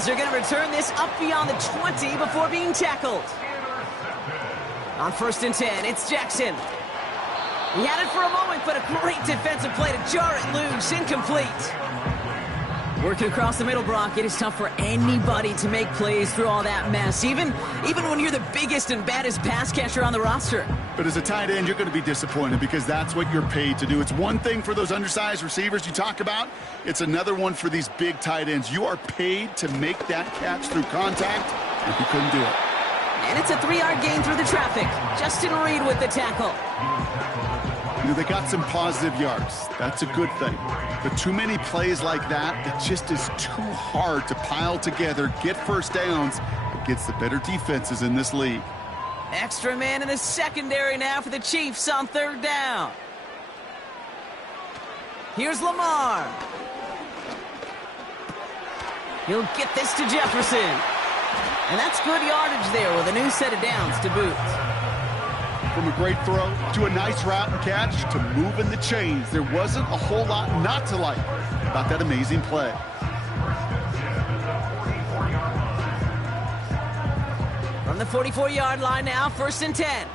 Ravens are going to return this up beyond the 20 before being tackled. On 1st and 10, it's Jackson. He had it for a moment, but a great defensive play to jar it loose. Incomplete. Working across the middle, Brock, it is tough for anybody to make plays through all that mess, even when you're the biggest and baddest pass catcher on the roster. But as a tight end, you're going to be disappointed because that's what you're paid to do. It's one thing for those undersized receivers you talk about. It's another one for these big tight ends. You are paid to make that catch through contact, and he couldn't do it. And it's a 3-yard gain through the traffic. Justin Reed with the tackle. You know, they got some positive yards. That's a good thing. But too many plays like that, it just is too hard to pile together, get first downs against the better defenses in this league. Extra man in the secondary now for the Chiefs on 3rd down. Here's Lamar. He'll get this to Jefferson. And that's good yardage there with a new set of downs to boot. From a great throw to a nice route and catch to moving the chains, there wasn't a whole lot not to like about that amazing play. From the 44-yard line now, 1st and 10.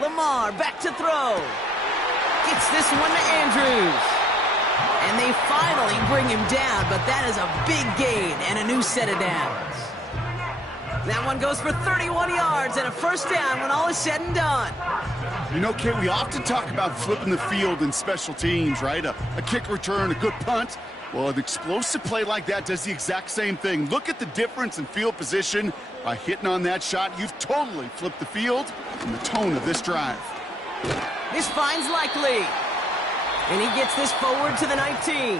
Lamar back to throw. Gets this one to Andrews. And they finally bring him down, but that is a big gain and a new set of downs. That one goes for 31 yards and a 1st down when all is said and done. You know, Kate, we often talk about flipping the field in special teams, right? A kick return, a good punt. Well, an explosive play like that does the exact same thing. Look at the difference in field position. By hitting on that shot, you've totally flipped the field and the tone of this drive. This finds Likely. And he gets this forward to the 19.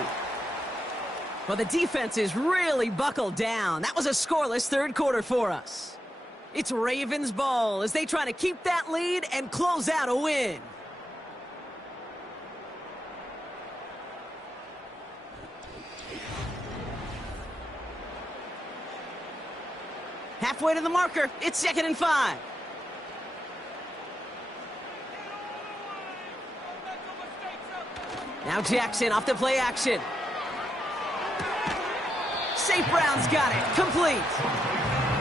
Well, the defense is really buckled down. That was a scoreless 3rd quarter for us. It's Ravens ball as they try to keep that lead and close out a win. Halfway to the marker, it's 2nd and 5. Now Jackson off the play action. St. Brown's got it. Complete.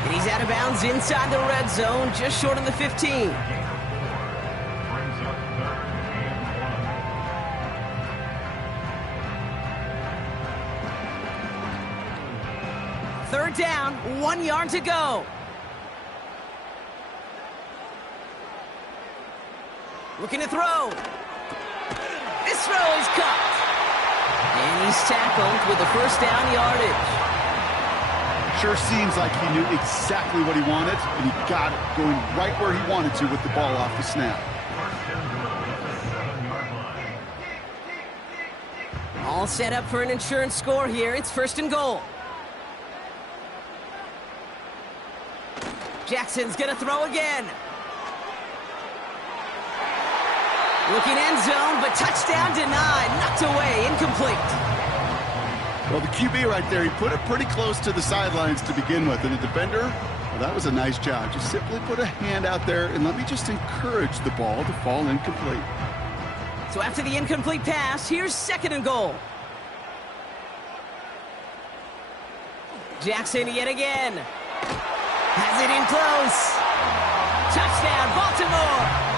And he's out of bounds inside the red zone, just short of the 15. Third down, 1 yard to go. Looking to throw. This throw is caught. And he's tackled with the 1st down yardage. Sure seems like he knew exactly what he wanted, and he got it going right where he wanted to with the ball off the snap. All set up for an insurance score here. It's 1st and goal. Jackson's going to throw again. Looking end zone, but touchdown denied. Knocked away, incomplete. Well, the QB right there, he put it pretty close to the sidelines to begin with. And the defender, well, that was a nice job. Just simply put a hand out there and let me just encourage the ball to fall incomplete. So after the incomplete pass, here's 2nd and goal. Jackson yet again. Has it in close. Touchdown, Baltimore.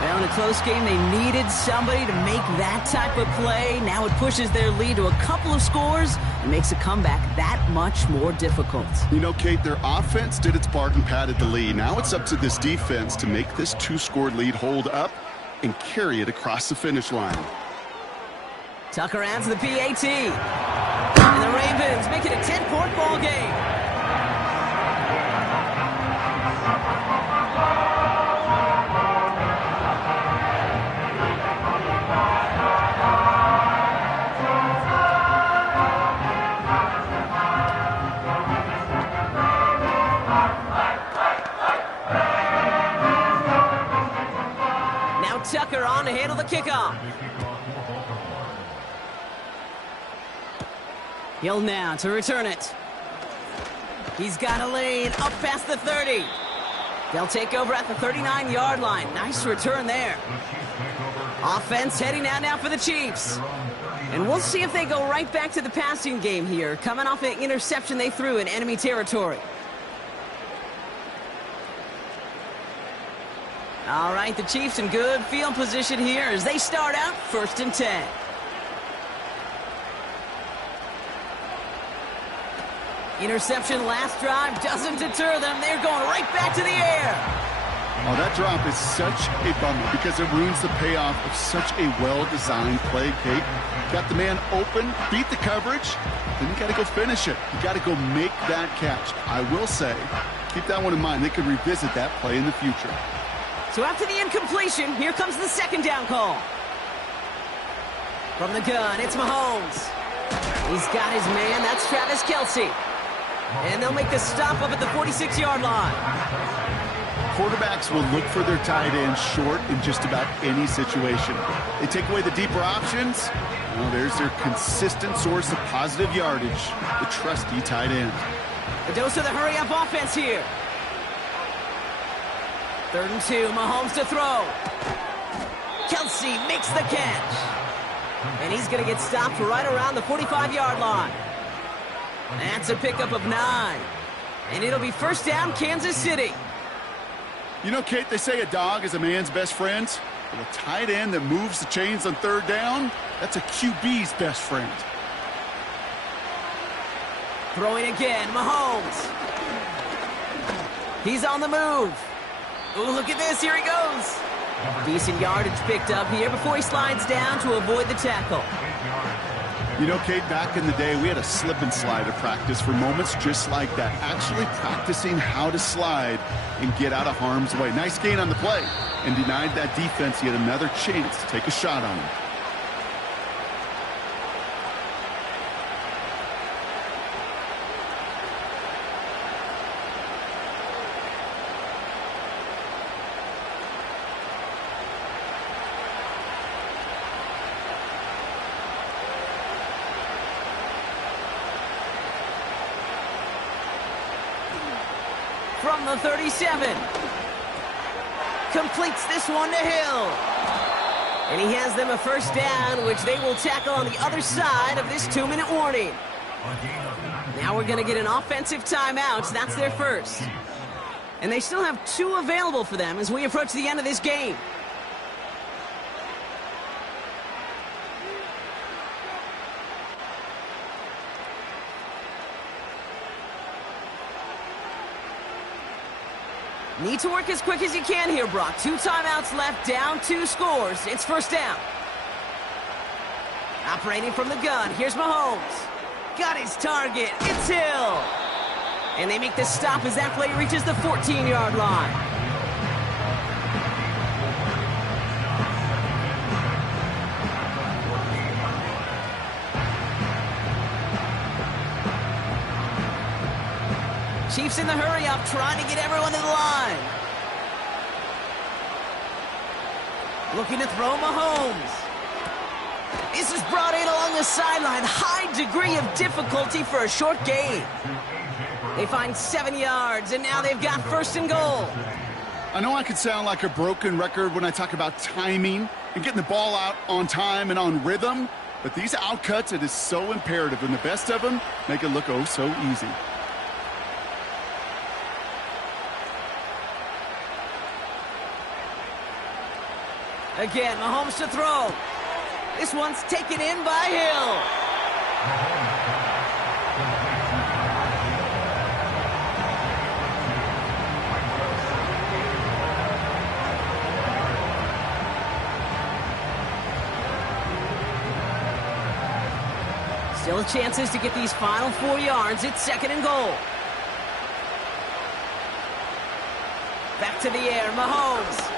Well, in a close game, they needed somebody to make that type of play. Now it pushes their lead to a couple of scores and makes a comeback that much more difficult. You know, Kate, their offense did its part and padded the lead. Now it's up to this defense to make this 2-score lead hold up and carry it across the finish line. Tucker adds the PAT. And the Ravens make it a 10-point ball game. Tucker on to handle the kickoff. Hill now to return it. He's got a lane up past the 30. They'll take over at the 39-yard line. Nice return there. Offense heading out now for the Chiefs. And we'll see if they go right back to the passing game here, coming off an interception they threw in enemy territory. All right, the Chiefs in good field position here as they start out 1st and 10. Interception last drive doesn't deter them. They're going right back to the air. Oh, that drop is such a bummer because it ruins the payoff of such a well-designed play, Kate. Got the man open, beat the coverage, then you got to go finish it. You got to go make that catch. I will say, keep that one in mind. They could revisit that play in the future. So after the incompletion, here comes the 2nd down call. From the gun, it's Mahomes. He's got his man. That's Travis Kelce. And they'll make the stop up at the 46-yard line. Quarterbacks will look for their tight end short in just about any situation. They take away the deeper options. Well, there's their consistent source of positive yardage, the trusty tight end. A dose of the hurry-up offense here. 3rd and 2, Mahomes to throw. Kelce makes the catch. And he's going to get stopped right around the 45-yard line. That's a pickup of 9. And it'll be 1st down, Kansas City. You know, Kate, they say a dog is a man's best friend. But a tight end that moves the chains on 3rd down, that's a QB's best friend. Throwing again, Mahomes. He's on the move. Ooh, look at this, here he goes. Decent yardage picked up here before he slides down to avoid the tackle. You know, Kate, back in the day, we had a slip and slide at practice for moments just like that. Actually practicing how to slide and get out of harm's way. Nice gain on the play and denied that defense yet another chance to take a shot on him. From the 37. Completes this one to Hill. And he has them a 1st down, which they will tackle on the other side of this 2-minute warning. Now we're going to get an offensive timeout. That's their first. And they still have 2 available for them as we approach the end of this game. Need to work as quick as you can here, Brock. 2 timeouts left, down 2 scores. It's 1st down. Operating from the gun, here's Mahomes. Got his target, it's Hill. And they make the stop as that play reaches the 14-yard line. Chiefs in the hurry-up, trying to get everyone to the line. Looking to throw Mahomes. This is brought in along the sideline. High degree of difficulty for a short gain. They find 7 yards, and now they've got 1st and goal. I know I could sound like a broken record when I talk about timing and getting the ball out on time and on rhythm, but these outcuts, it is so imperative, and the best of them make it look oh so easy. Again, Mahomes to throw. This one's taken in by Hill. Still chances to get these final 4 yards. It's 2nd and goal. Back to the air, Mahomes.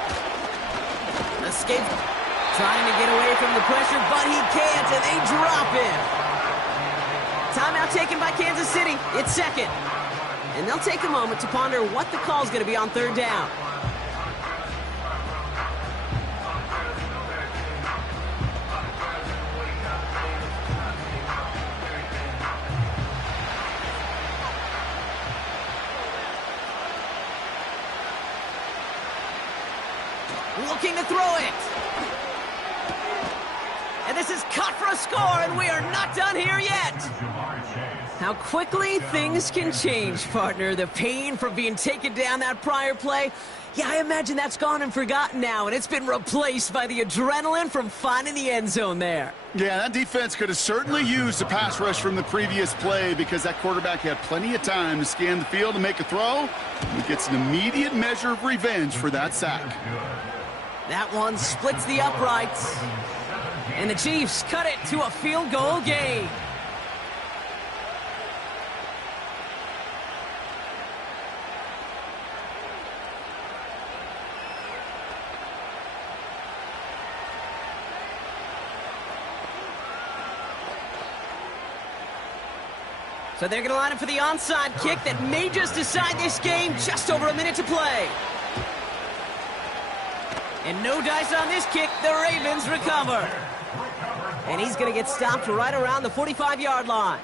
Escape, trying to get away from the pressure, but he can't, and they drop him. Timeout taken by Kansas City. It's 2nd. And they'll take a moment to ponder what the call is going to be on 3rd down. Looking to throw it. this is cut for a score, and we are not done here yet. How quickly things can change, partner. The pain from being taken down that prior play, yeah, I imagine that's gone and forgotten now, and it's been replaced by the adrenaline from finding the end zone there. Yeah, that defense could have certainly used a pass rush from the previous play because that quarterback had plenty of time to scan the field and make a throw. He gets an immediate measure of revenge for that sack. That one splits the uprights. And the Chiefs cut it to a field goal game. So they're going to line up for the onside kick that may just decide this game. Just over a minute to play. And no dice on this kick. The Ravens recover. And he's going to get stopped right around the 45-yard line.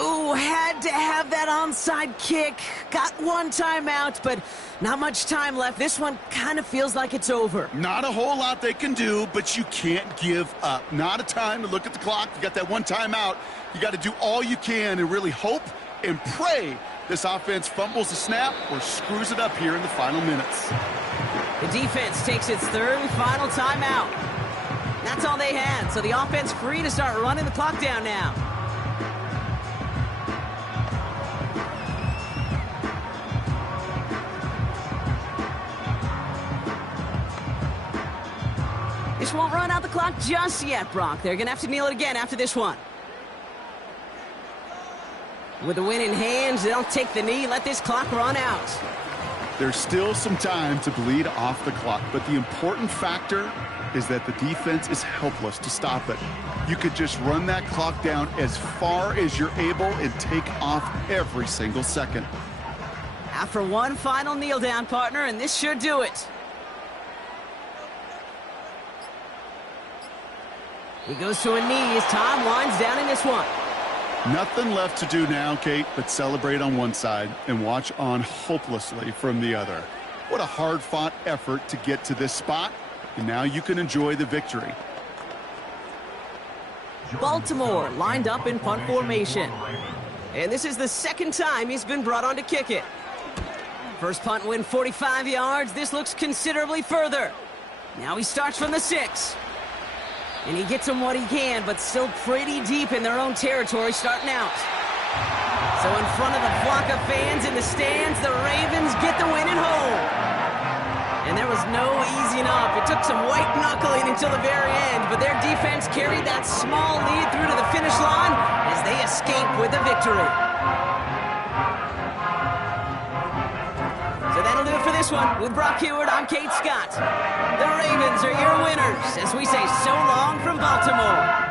Ooh, had to have that onside kick. Got one timeout, but not much time left. This one kind of feels like it's over. Not a whole lot they can do, but you can't give up. Not a time to look at the clock. You got that one timeout. You got to do all you can and really hope and pray this offense fumbles the snap or screws it up here in the final minutes. The defense takes its third and final timeout. That's all they had, so the offense free to start running the clock down now. This won't run out the clock just yet, Brock. They're going to have to kneel it again after this one. With the win in hand, they'll take the knee, let this clock run out. There's still some time to bleed off the clock, but the important factor is that the defense is helpless to stop it. You could just run that clock down as far as you're able and take off every single second. After one final kneel down, partner, and this should do it. He goes to a knee as Tom winds down in this one. Nothing left to do now, Kate, but celebrate on one side and watch on hopelessly from the other. What a hard-fought effort to get to this spot, and now you can enjoy the victory. Baltimore lined up in punt formation. And this is the second time he's been brought on to kick it. First punt win 45 yards. This looks considerably further. Now he starts from the 6. And he gets them what he can, but still pretty deep in their own territory starting out. So in front of the flock of fans in the stands, the Ravens get the win at home. And there was no easing up. It took some white knuckling until the very end, but their defense carried that small lead through to the finish line as they escape with the victory. So that'll do it for this one. With Brock Huard, I'm Kate Scott. The Ravens are your winners as we say so long from Baltimore.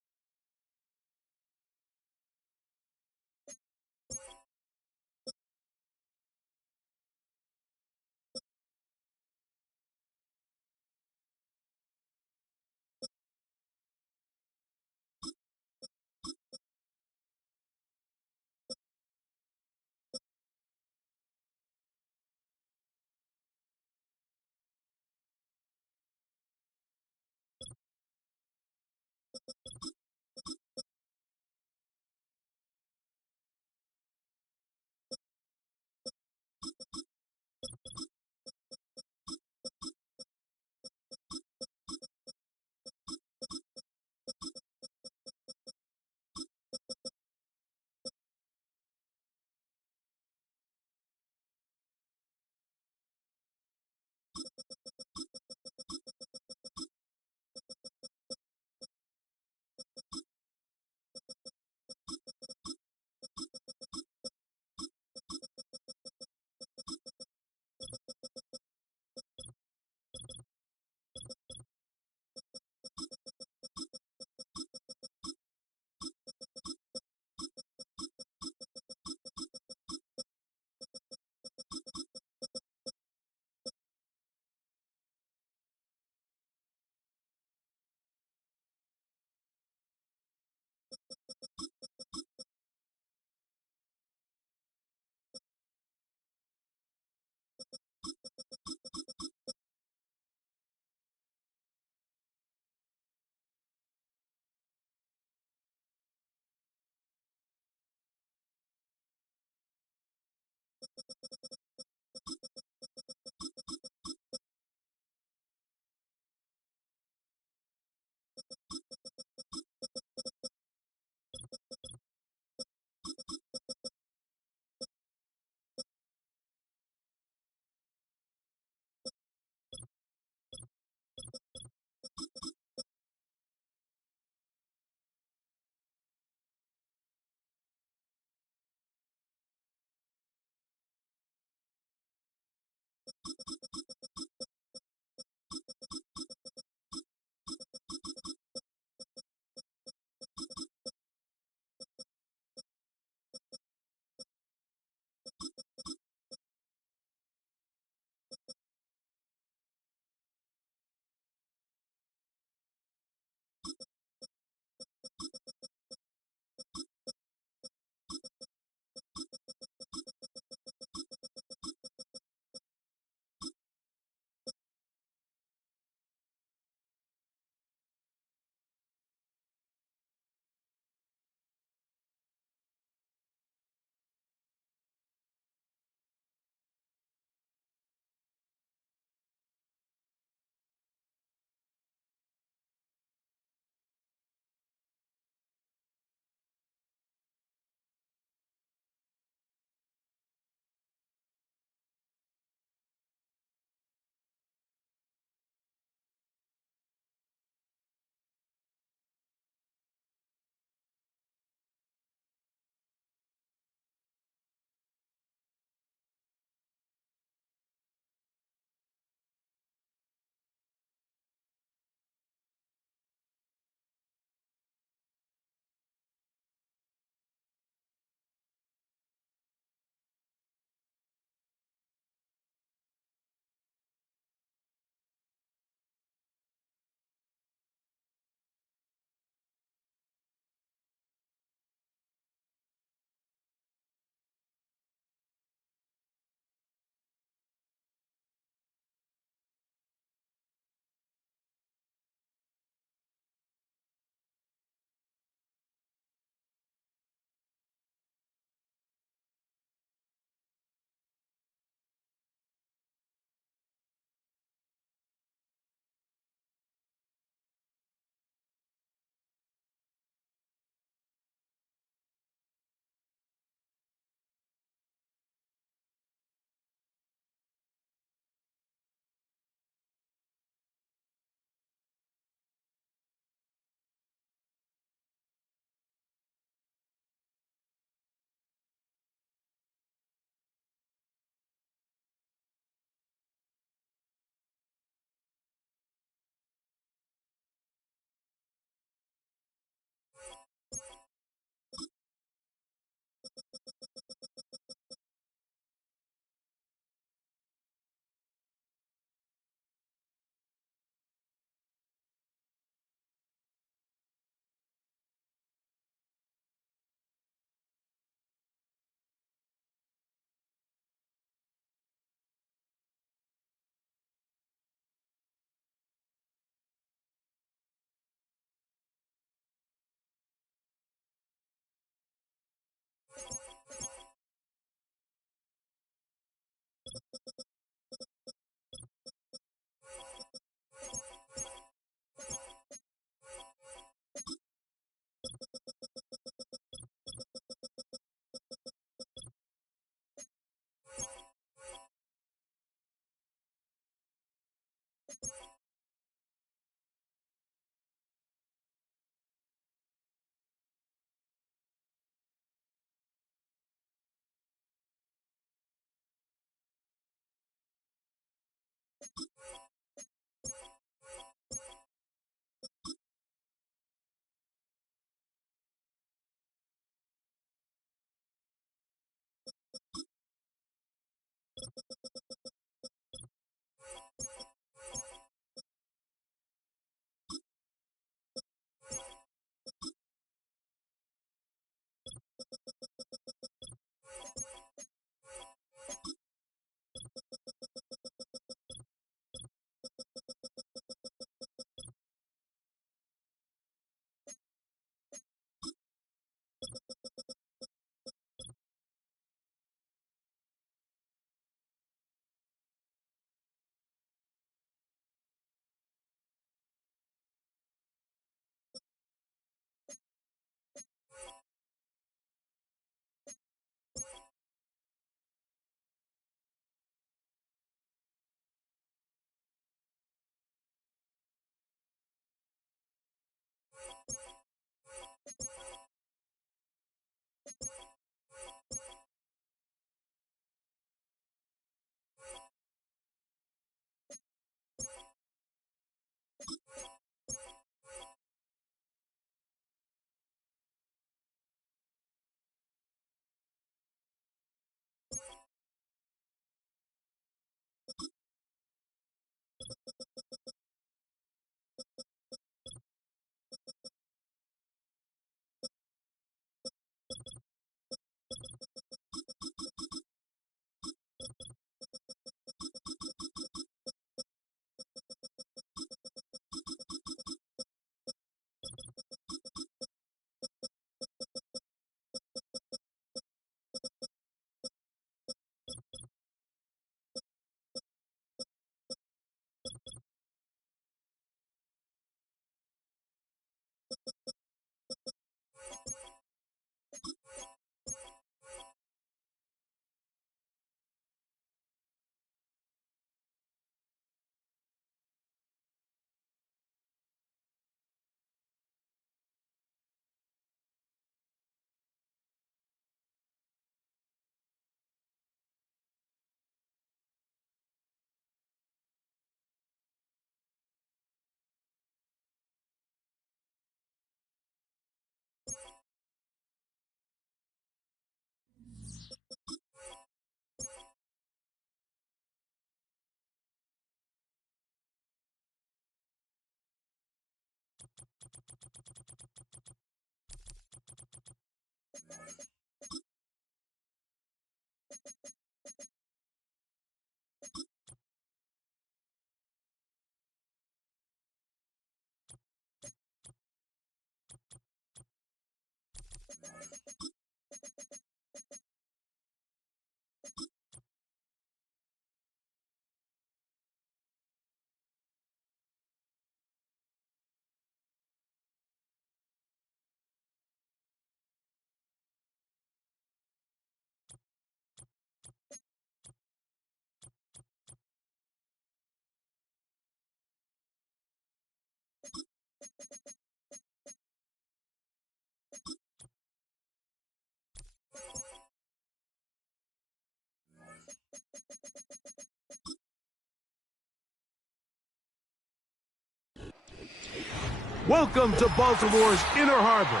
Welcome to Baltimore's Inner Harbor.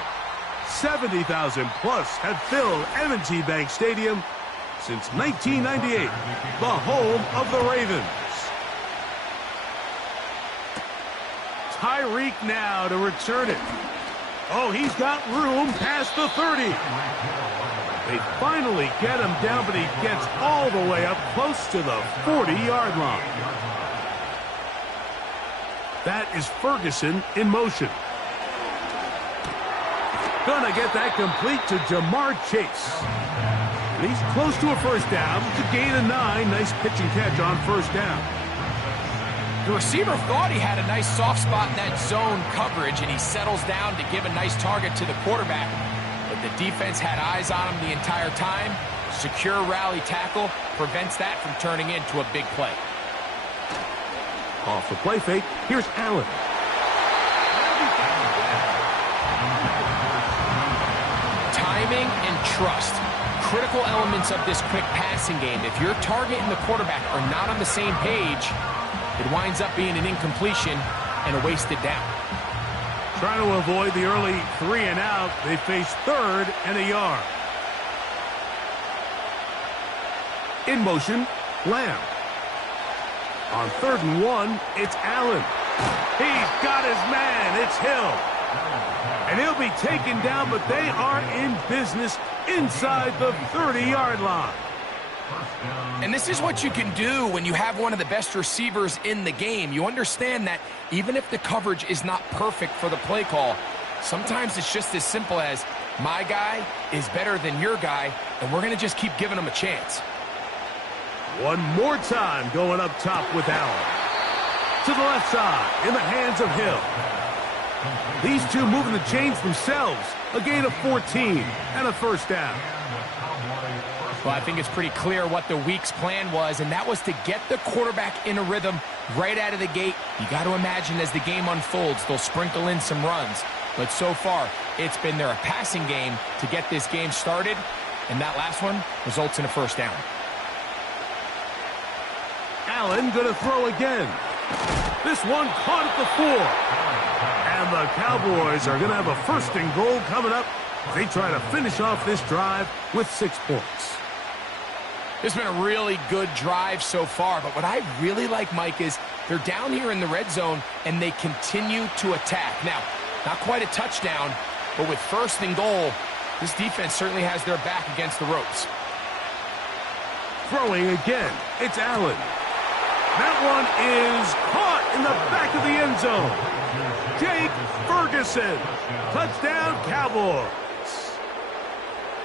70,000 plus have filled M&T Bank Stadium since 1998, the home of the Ravens. Tyreek now to return it. Oh, he's got room past the 30. They finally get him down, but he gets all the way up close to the 40-yard line. That is Ferguson in motion. Gonna get that complete to Jamar Chase. And he's close to a first down. It's a gain of 9. Nice pitch and catch on first down. The receiver thought he had a nice soft spot in that zone coverage, and he settles down to give a nice target to the quarterback. But the defense had eyes on him the entire time. Secure rally tackle prevents that from turning into a big play. Off the play fake, here's Allen. Timing and trust. Critical elements of this quick passing game. If your target and the quarterback are not on the same page, it winds up being an incompletion and a wasted down. Trying to avoid the early 3 and out, they face 3rd and a yard. In motion, Lamb. On 3rd and 1, it's Allen. He's got his man. It's Hill. And he'll be taken down, but they are in business inside the 30-yard line. And this is what you can do when you have one of the best receivers in the game. You understand that even if the coverage is not perfect for the play call, sometimes it's just as simple as my guy is better than your guy, and we're going to just keep giving him a chance. One more time going up top with Allen. To the left side, in the hands of Hill. These two moving the chains themselves. A gain of 14 and a first down. Well, I think it's pretty clear what the week's plan was, and that was to get the quarterback in a rhythm right out of the gate. You got to imagine as the game unfolds, they'll sprinkle in some runs. But so far, it's been their passing game to get this game started, and that last one results in a first down. Allen going to throw again. This one caught at the 4. And the Cowboys are going to have a 1st and goal coming up. They try to finish off this drive with 6 points. It's been a really good drive so far, but what I really like, Mike, is they're down here in the red zone, and they continue to attack. Now, not quite a touchdown, but with 1st and goal, this defense certainly has their back against the ropes. Throwing again, it's Allen. That one is caught in the back of the end zone. Jake Ferguson. Touchdown, Cowboys.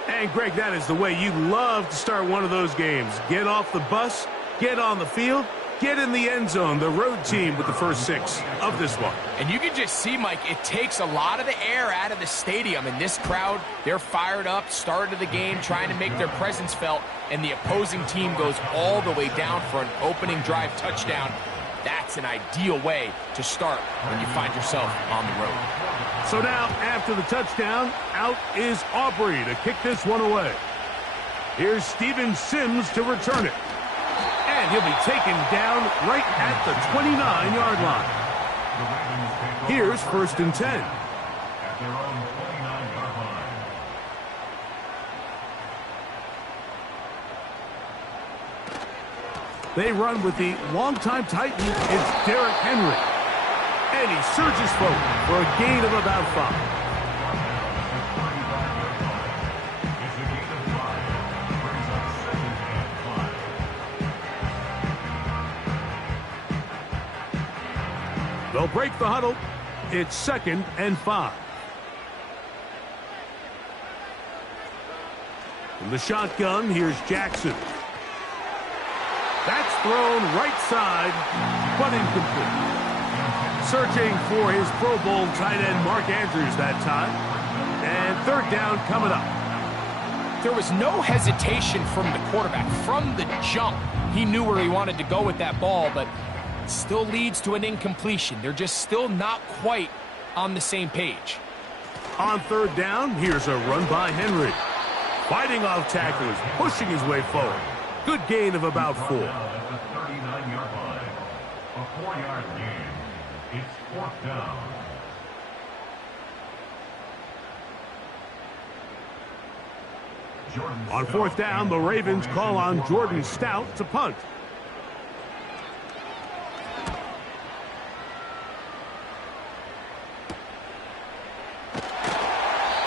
And, Greg, that is the way you love to start one of those games. Get off the bus, get on the field, get in the end zone. The road team with the first 6 of this one. And you can just see, Mike, it takes a lot of the air out of the stadium. And this crowd, they're fired up, start of the game, trying to make their presence felt. And the opposing team goes all the way down for an opening drive touchdown. That's an ideal way to start when you find yourself on the road. So now, after the touchdown, out is Aubrey to kick this one away. Here's Steven Sims to return it. And he'll be taken down right at the 29-yard line. Here's 1st and 10. They run with the longtime Titan. It's Derrick Henry. And he surges forward for a gain of about 5. They'll break the huddle. It's 2nd and 5. From the shotgun, here's Jackson. That's thrown right side, but incomplete. Searching for his Pro Bowl tight end Mark Andrews that time. And third down coming up. There was no hesitation from the quarterback. From the jump, he knew where he wanted to go with that ball, but it still leads to an incompletion. They're just still not quite on the same page. On third down, here's a run by Henry. Fighting off tacklers, pushing his way forward. Good gain of about 4. At the 39-yard line. A 4-yard gain. It's fourth down. On fourth down, the Ravens call on Jordan Stout to punt.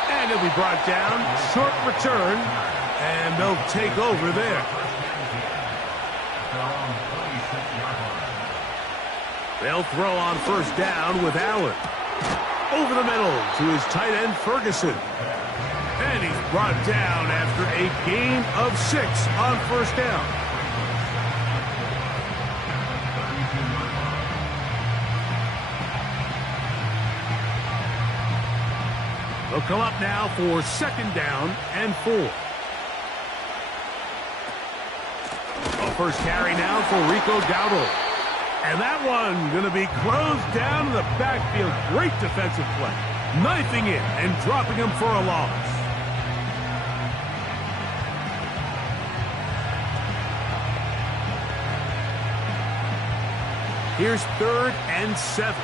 And he'll be brought down. Short return. And they'll take over there. They'll throw on first down with Allen. Over the middle to his tight end, Ferguson. And he's brought down after a gain of 6 on first down. They'll come up now for second down and 4. A first carry now for Rico Dowdle. And that one going to be closed down in the backfield. Great defensive play. Knifing in and dropping him for a loss. Here's third and 7.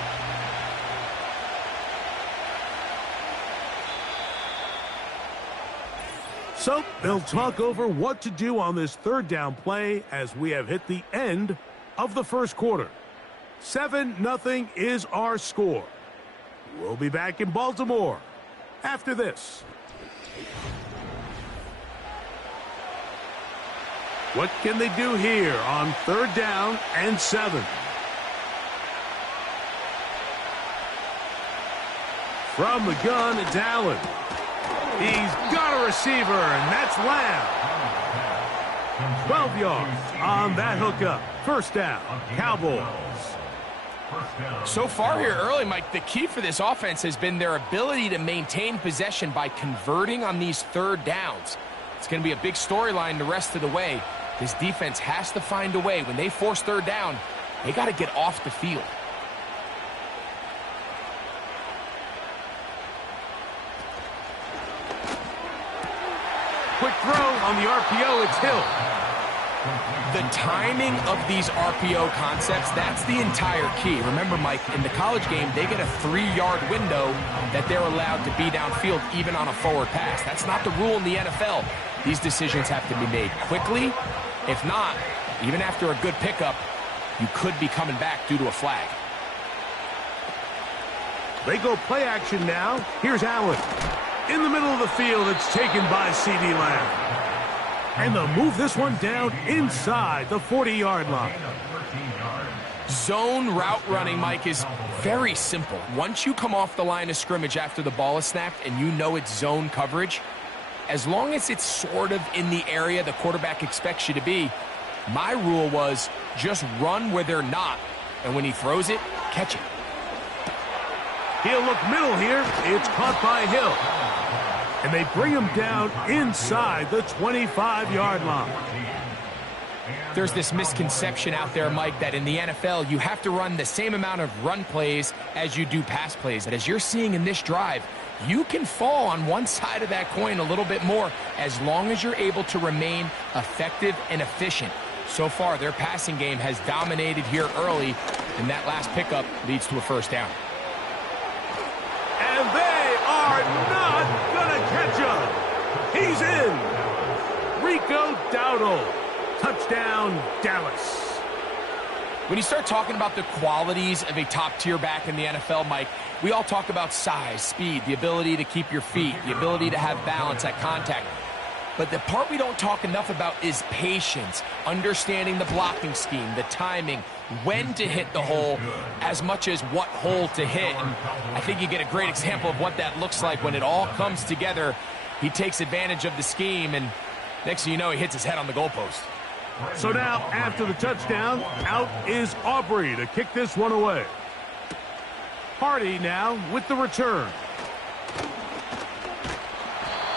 So they'll talk over what to do on this third down play as we have hit the end of the first quarter. 7-0 is our score. We'll be back in Baltimore after this. What can they do here on third down and 7? From the gun, it's Allen. He's got a receiver, and that's Lamb. 12 yards on that hookup. First down, Cowboys. So far here early, Mike, the key for this offense has been their ability to maintain possession by converting on these third downs. It's going to be a big storyline the rest of the way. This defense has to find a way. When they force third down, they got to get off the field. Quick throw on the RPO, it's Hill. The timing of these RPO concepts, that's the entire key. Remember, Mike, in the college game, they get a 3-yard window that they're allowed to be downfield even on a forward pass. That's not the rule in the NFL. These decisions have to be made quickly. If not, even after a good pickup, you could be coming back due to a flag. They go play action now. Here's Allen. In the middle of the field, it's taken by CeeDee Lamb. And they'll move this one down inside the 40-yard line. Zone route running, Mike, is very simple. Once you come off the line of scrimmage after the ball is snapped and you know it's zone coverage, as long as it's sort of in the area the quarterback expects you to be, my rule was just run where they're not. And when he throws it, catch it. He'll look middle here. It's caught by Hill. And they bring him down inside the 25-yard line. There's this misconception out there, Mike, that in the NFL, you have to run the same amount of run plays as you do pass plays. And as you're seeing in this drive, you can fall on one side of that coin a little bit more as long as you're able to remain effective and efficient. So far, their passing game has dominated here early, and that last pickup leads to a first down. And they are not going to catch him. He's in. Rico Dowdle. Touchdown, Dallas. When you start talking about the qualities of a top-tier back in the NFL, Mike, we all talk about size, speed, the ability to keep your feet, the ability to have balance at contact. But the part we don't talk enough about is patience, understanding the blocking scheme, the timing, when to hit the hole, as much as what hole to hit. And I think you get a great example of what that looks like when it all comes together. He takes advantage of the scheme, and Next thing you know, he hits his head on the goalpost. So now, after the touchdown, out is Aubrey to kick this one away. Hardy now with the return.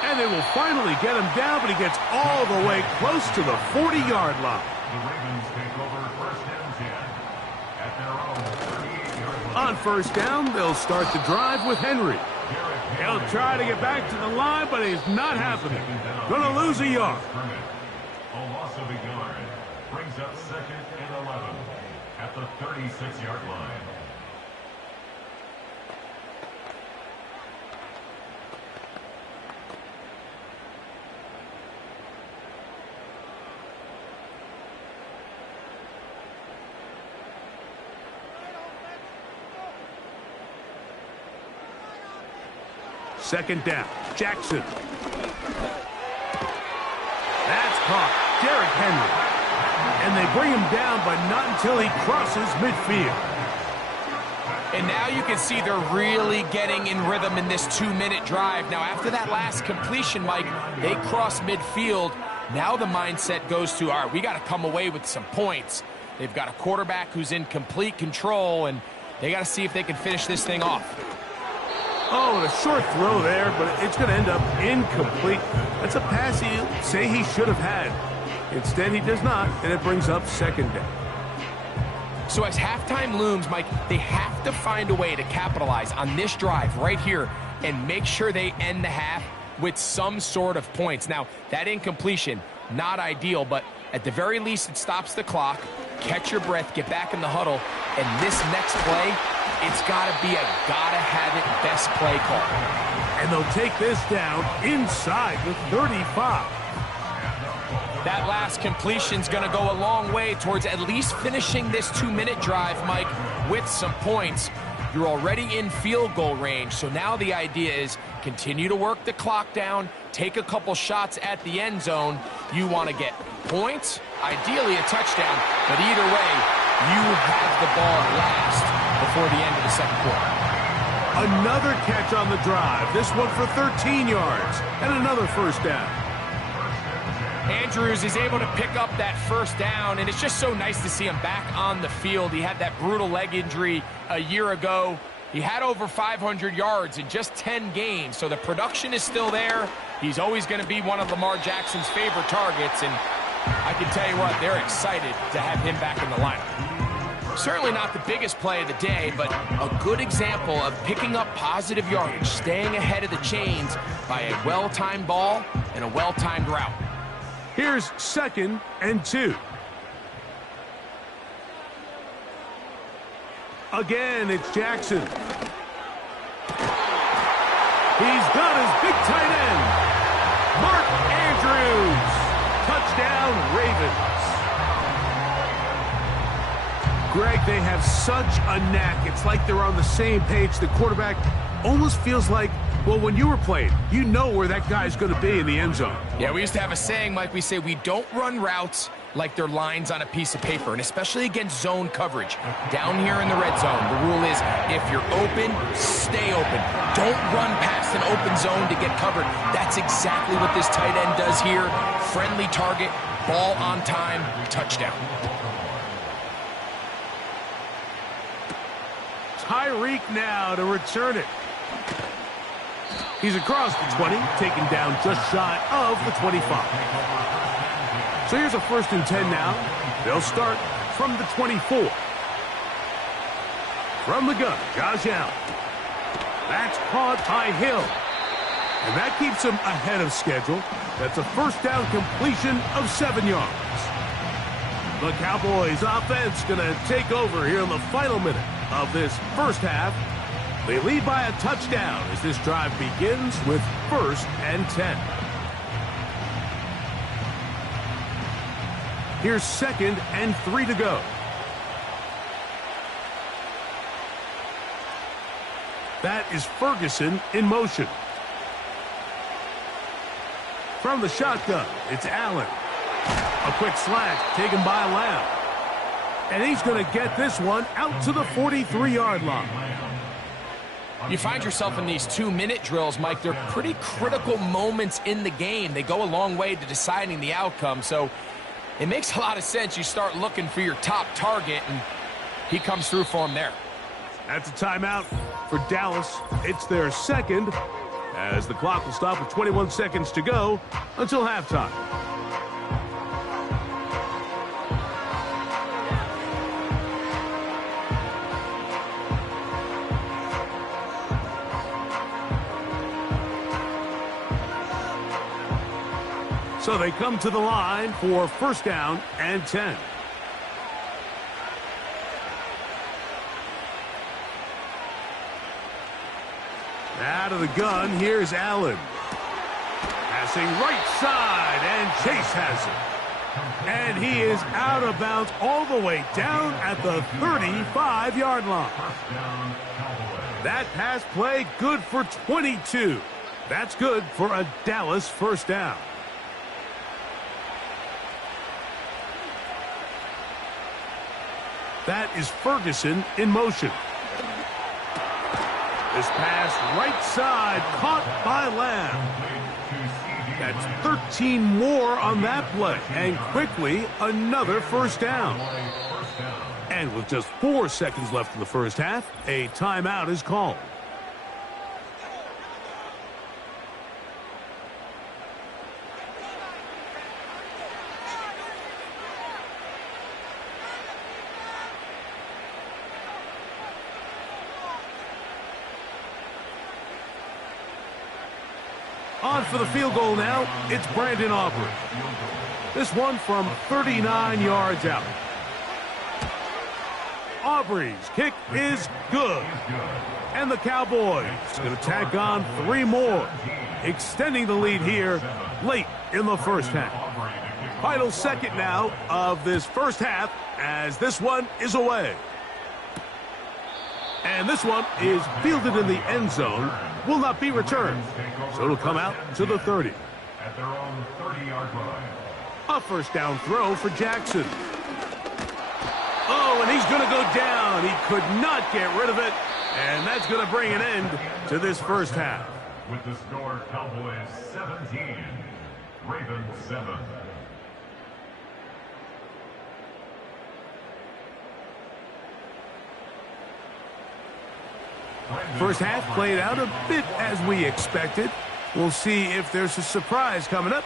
And they will finally get him down, but he gets all the way close to the 40-yard line. The Ravens take over first and 10 at their own 38-yard line. On first down, they'll start the drive with Henry. He'll try to get back to the line, but it's not happening. Gonna lose a yard. A loss of a yard brings up second and 11 at the 36-yard line. Second down, Jackson. That's caught, Derrick Henry. And they bring him down, but not until he crosses midfield. And now you can see they're really getting in rhythm in this 2-minute drive. Now, after that last completion, Mike, they cross midfield. Now the mindset goes to, all right, we got to come away with some points. They've got a quarterback who's in complete control, and they got to see if they can finish this thing off. Oh, and a short throw there, but it's going to end up incomplete. That's a pass he'll say he should have had. Instead, he does not, and it brings up second down. So as halftime looms, Mike, they have to find a way to capitalize on this drive right here and make sure they end the half with some sort of points. Now, that incompletion, not ideal, but at the very least, it stops the clock. Catch your breath, get back in the huddle, and this next play, it's got to be a gotta-have-it best play call. And they'll take this down inside the 35. That last completion's going to go a long way towards at least finishing this 2-minute drive, Mike, with some points. You're already in field goal range, so now the idea is continue to work the clock down, take a couple shots at the end zone. You want to get points, ideally a touchdown, but either way, you have the ball last before the end of the second quarter. Another catch on the drive, this one for 13 yards, and another first down. Andrews is able to pick up that first down, and it's just so nice to see him back on the field. He had that brutal leg injury a year ago. He had over 500 yards in just 10 games, so the production is still there. He's always going to be one of Lamar Jackson's favorite targets, and I can tell you what, they're excited to have him back in the lineup. Certainly not the biggest play of the day, but a good example of picking up positive yardage, staying ahead of the chains by a well-timed ball and a well-timed route. Here's second and 2. Again, it's Jackson. He's got his big tight end, Mark Andrews. Touchdown, Ravens. Greg, they have such a knack. It's like they're on the same page. The quarterback almost feels like, well, when you were playing, you know where that guy's going to be in the end zone. Yeah, we used to have a saying, Mike, we say we don't run routes like they're lines on a piece of paper, and especially against zone coverage. Down here in the red zone, the rule is if you're open, stay open. Don't run past an open zone to get covered. That's exactly what this tight end does here. Friendly target, ball on time, touchdown. Tyreek now to return it. He's across the 20, taken down just shy of the 25. So here's a first and 10 now. They'll start from the 24. From the gun, Josh Allen. That's caught by Hill. And that keeps him ahead of schedule. That's a first down completion of 7 yards. The Cowboys offense going to take over here in the final minute of this first half. They lead by a touchdown as this drive begins with first and 10. Here's second and 3 to go. That is Ferguson in motion. From the shotgun, it's Allen. A quick slant taken by Lamb. And he's going to get this one out to the 43-yard line. You find yourself in these 2-minute drills, Mike. They're pretty critical moments in the game. They go a long way to deciding the outcome, so it makes a lot of sense. You start looking for your top target, and he comes through for him there. That's a timeout for Dallas. It's their second, as the clock will stop with 21 seconds to go until halftime. So they come to the line for first down and 10. Out of the gun, here's Allen. Passing right side, and Chase has it. And he is out of bounds all the way down at the 35-yard line. That pass play good for 22. That's good for a Dallas first down. That is Ferguson in motion. This pass right side caught by Lamb. That's 13 more on that play. And quickly, another first down. And with just 4 seconds left in the first half, a timeout is called. On for the field goal now, it's Brandon Aubrey. This one from 39 yards out. Aubrey's kick is good. And the Cowboys going to tack on 3 more, extending the lead here late in the first half. Final second now of this first half as this one is away. And this one is fielded in the end zone, will not be returned. So it'll come out to the 30. At their own 30-yard line. A first down throw for Jackson. Oh, and he's going to go down. He could not get rid of it. And that's going to bring an end to this first half. With the score, Cowboys 17, Ravens 7. First half played out a bit as we expected. We'll see if there's a surprise coming up.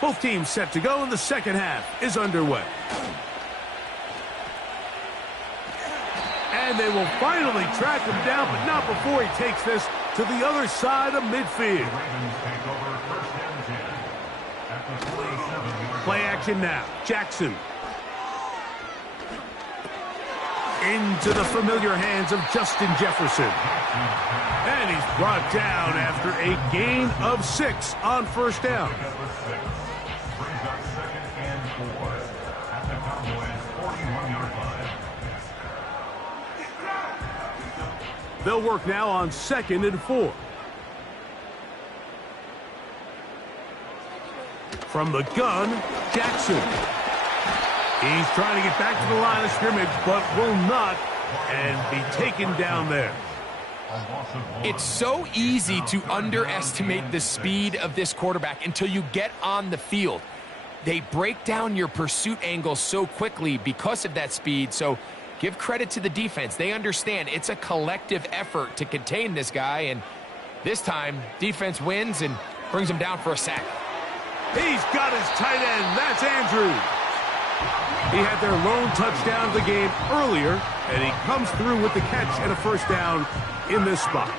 Both teams set to go, and the second half is underway. And they will finally track him down, but not before he takes this to the other side of midfield. Play action now. Jackson. Into the familiar hands of Justin Jefferson. And he's brought down after a gain of 6 on first down. They'll work now on 2nd and 4. From the gun, Jackson. He's trying to get back to the line of scrimmage, but will not, and be taken down there. It's so easy to underestimate the speed of this quarterback until you get on the field. They break down your pursuit angle so quickly because of that speed, so give credit to the defense. They understand it's a collective effort to contain this guy, and this time, defense wins and brings him down for a sack. He's got his tight end. That's Andrews. He had their lone touchdown of the game earlier, and he comes through with the catch and a first down in this spot.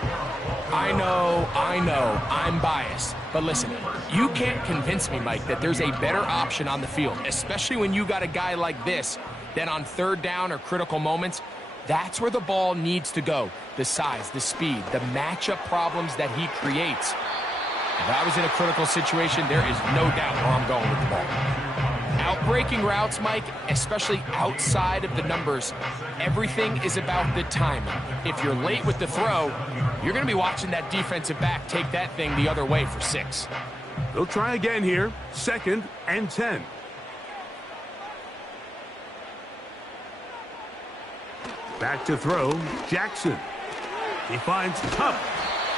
I know, I'm biased. But listen, you can't convince me, Mike, that there's a better option on the field, especially when you got a guy like this, that on third down or critical moments, that's where the ball needs to go. The size, the speed, the matchup problems that he creates. If I was in a critical situation, there is no doubt where I'm going with the ball. Outbreaking routes, Mike, especially outside of the numbers, everything is about the timing. If you're late with the throw, you're going to be watching that defensive back take that thing the other way for 6. They'll try again here, 2nd and 10. Back to throw, Jackson. He finds Kupp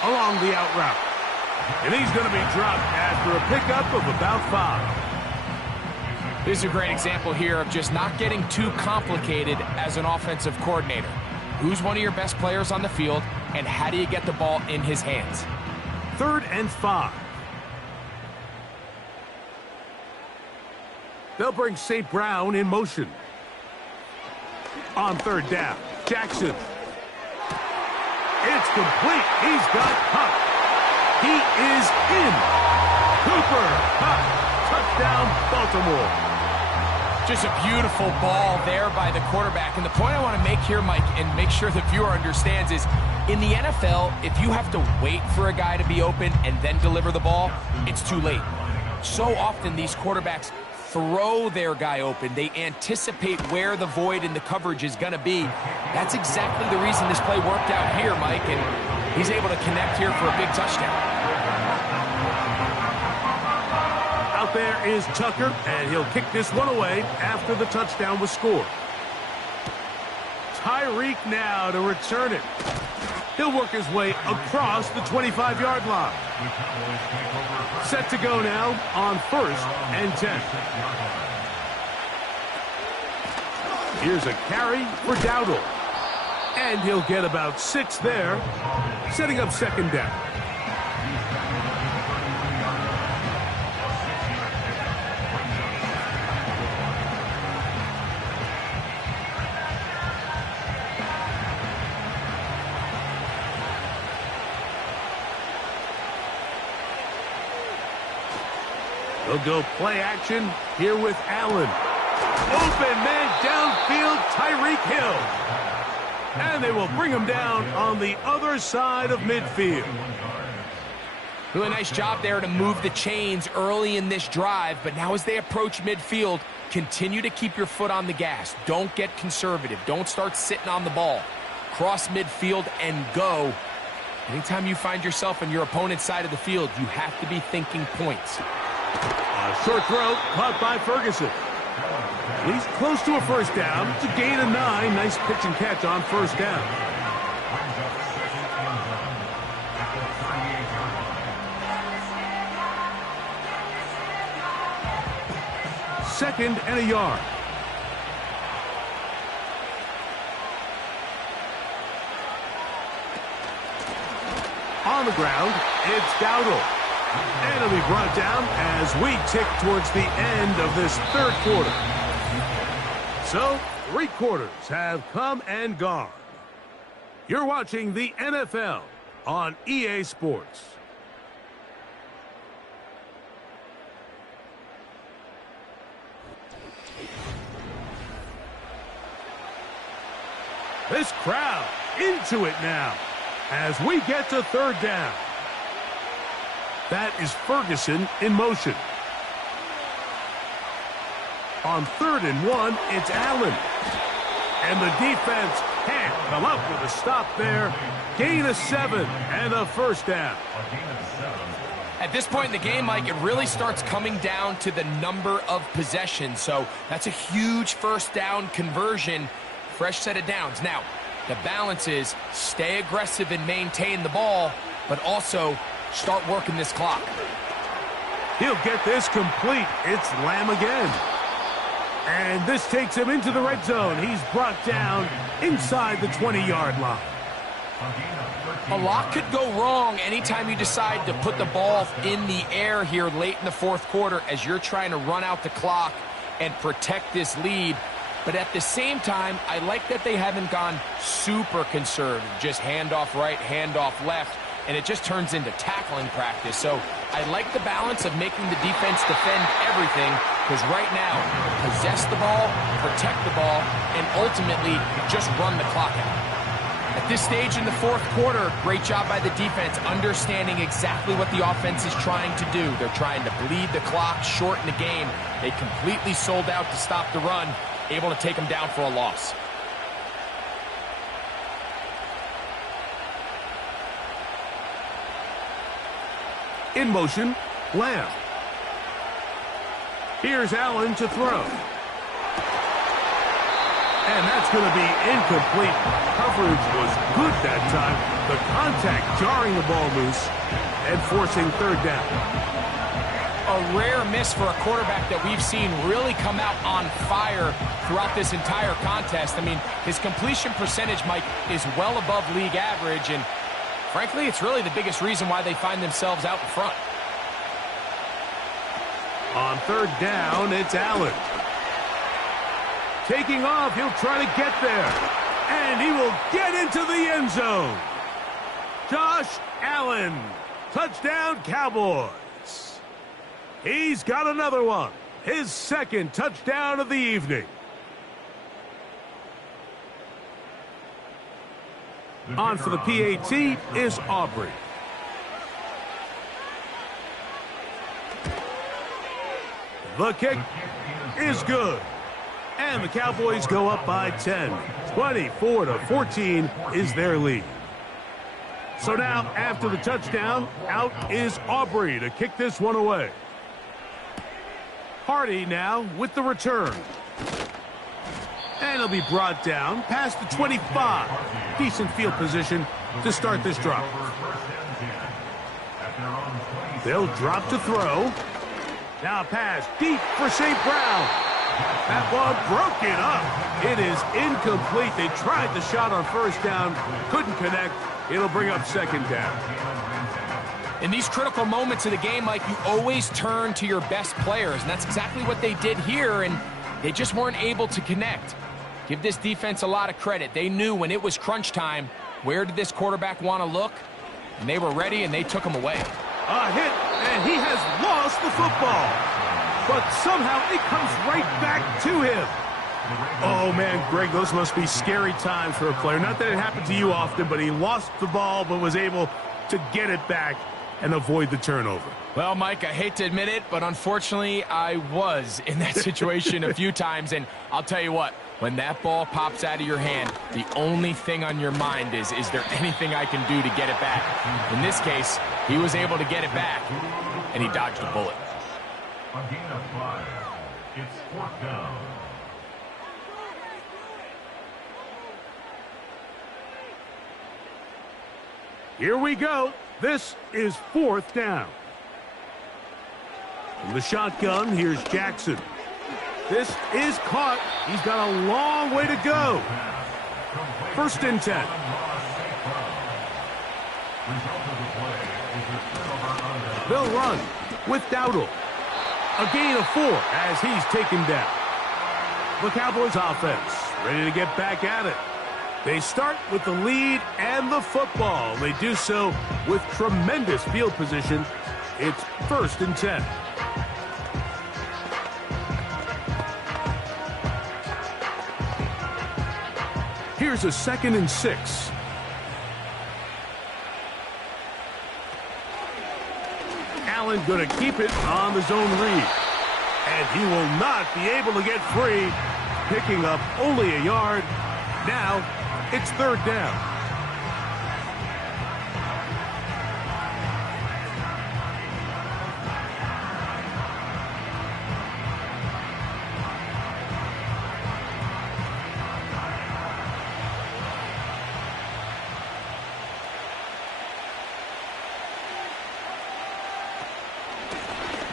along the out route. And he's going to be dropped after a pickup of about 5. This is a great example here of just not getting too complicated as an offensive coordinator. Who's one of your best players on the field, and how do you get the ball in his hands? 3rd and 5. They'll bring St. Brown in motion. On 3rd down, Jackson. It's complete. He's got Kupp. He is in. Cooper Kupp. Touchdown, Baltimore. Just a beautiful ball there by the quarterback. And the point I want to make here, Mike, and make sure the viewer understands is, in the NFL, if you have to wait for a guy to be open and then deliver the ball, it's too late. So often these quarterbacks throw their guy open. They anticipate where the void in the coverage is going to be. That's exactly the reason this play worked out here, Mike, and he's able to connect here for a big touchdown. Out there is Tucker, and he'll kick this one away after the touchdown was scored. Tyreek now to return it. He'll work his way across the 25-yard line. Set to go now on 1st and 10. Here's a carry for Dowdle. And he'll get about 6 there, setting up 2nd down. They'll go play action here with Allen. Open man downfield, Tyreek Hill. And they will bring him down on the other side of midfield. Really nice job there to move the chains early in this drive, but now as they approach midfield, continue to keep your foot on the gas. Don't get conservative. Don't start sitting on the ball. Cross midfield and go. Anytime you find yourself on your opponent's side of the field, you have to be thinking points. A short throw caught by Ferguson. He's close to a 1st down to gain a 9. Nice pitch and catch on 1st down. 2nd and a yard. On the ground, it's Dowdle. And it'll be brought down as we tick towards the end of this 3rd quarter. So, 3 quarters have come and gone. You're watching the NFL on EA Sports. This crowd into it now as we get to 3rd down. That is Ferguson in motion. On 3rd and 1, it's Allen. And the defense can't come up with a stop there. Gain of 7 and a 1st down. At this point in the game, Mike, it really starts coming down to the number of possessions. So that's a huge 1st down conversion. Fresh set of downs. Now, the balance is stay aggressive and maintain the ball, but also start working this clock. He'll get this complete. It's Lamb again. And this takes him into the red zone. He's brought down inside the 20-yard line. A lot could go wrong anytime you decide to put the ball in the air here late in the 4th quarter as you're trying to run out the clock and protect this lead. But at the same time, I like that they haven't gone super conservative. Just handoff right, handoff left, and it just turns into tackling practice. So I like the balance of making the defense defend everything, because right now, possess the ball, protect the ball, and ultimately just run the clock out. At this stage in the 4th quarter, great job by the defense, understanding exactly what the offense is trying to do. They're trying to bleed the clock, shorten the game. They completely sold out to stop the run, able to take them down for a loss. In motion, Lamb. Here's Allen to throw. And that's going to be incomplete. Coverage was good that time. The contact jarring the ball loose and forcing third down. A rare miss for a quarterback that we've seen really come out on fire throughout this entire contest. I mean, his completion percentage, Mike, is well above league average, and frankly, it's really the biggest reason why they find themselves out in front. On third down, it's Allen. Taking off, he'll try to get there. And he will get into the end zone. Josh Allen, touchdown Cowboys. He's got another one. His second touchdown of the evening. On for the PAT is Aubrey. The kick is good. And the Cowboys go up by 10. 24-14 is their lead. So now, after the touchdown, out is Aubrey to kick this one away. Hardy now with the return. And he'll be brought down past the 25. Decent field position to start this drive. They'll drop to throw. Now a pass deep for St. Brown. That ball broken up. It is incomplete. They tried the shot on first down. Couldn't connect. It'll bring up second down. In these critical moments of the game, Mike, you always turn to your best players, and that's exactly what they did here, and they just weren't able to connect. Give this defense a lot of credit. They knew when it was crunch time, where did this quarterback want to look? And they were ready, and they took him away. A hit, and he has lost the football. But somehow it comes right back to him. Oh, man, Greg, those must be scary times for a player. Not that it happened to you often, but he lost the ball but was able to get it back and avoid the turnover. Well, Mike, I hate to admit it, but unfortunately, I was in that situation a few times, and I'll tell you what, when that ball pops out of your hand, the only thing on your mind is there anything I can do to get it back? In this case, he was able to get it back, and he dodged a bullet. A gain of 5. It's fourth down. Here we go. This is fourth down. From the shotgun, here's Jackson. This is caught. He's got a long way to go. First and 10. They'll run with Dowdle. A gain of 4 as he's taken down. The Cowboys offense ready to get back at it. They start with the lead and the football. They do so with tremendous field position. It's first and 10. Here's a second and 6. Allen going to keep it on the zone read. And he will not be able to get free. Picking up only a yard. Now it's third down.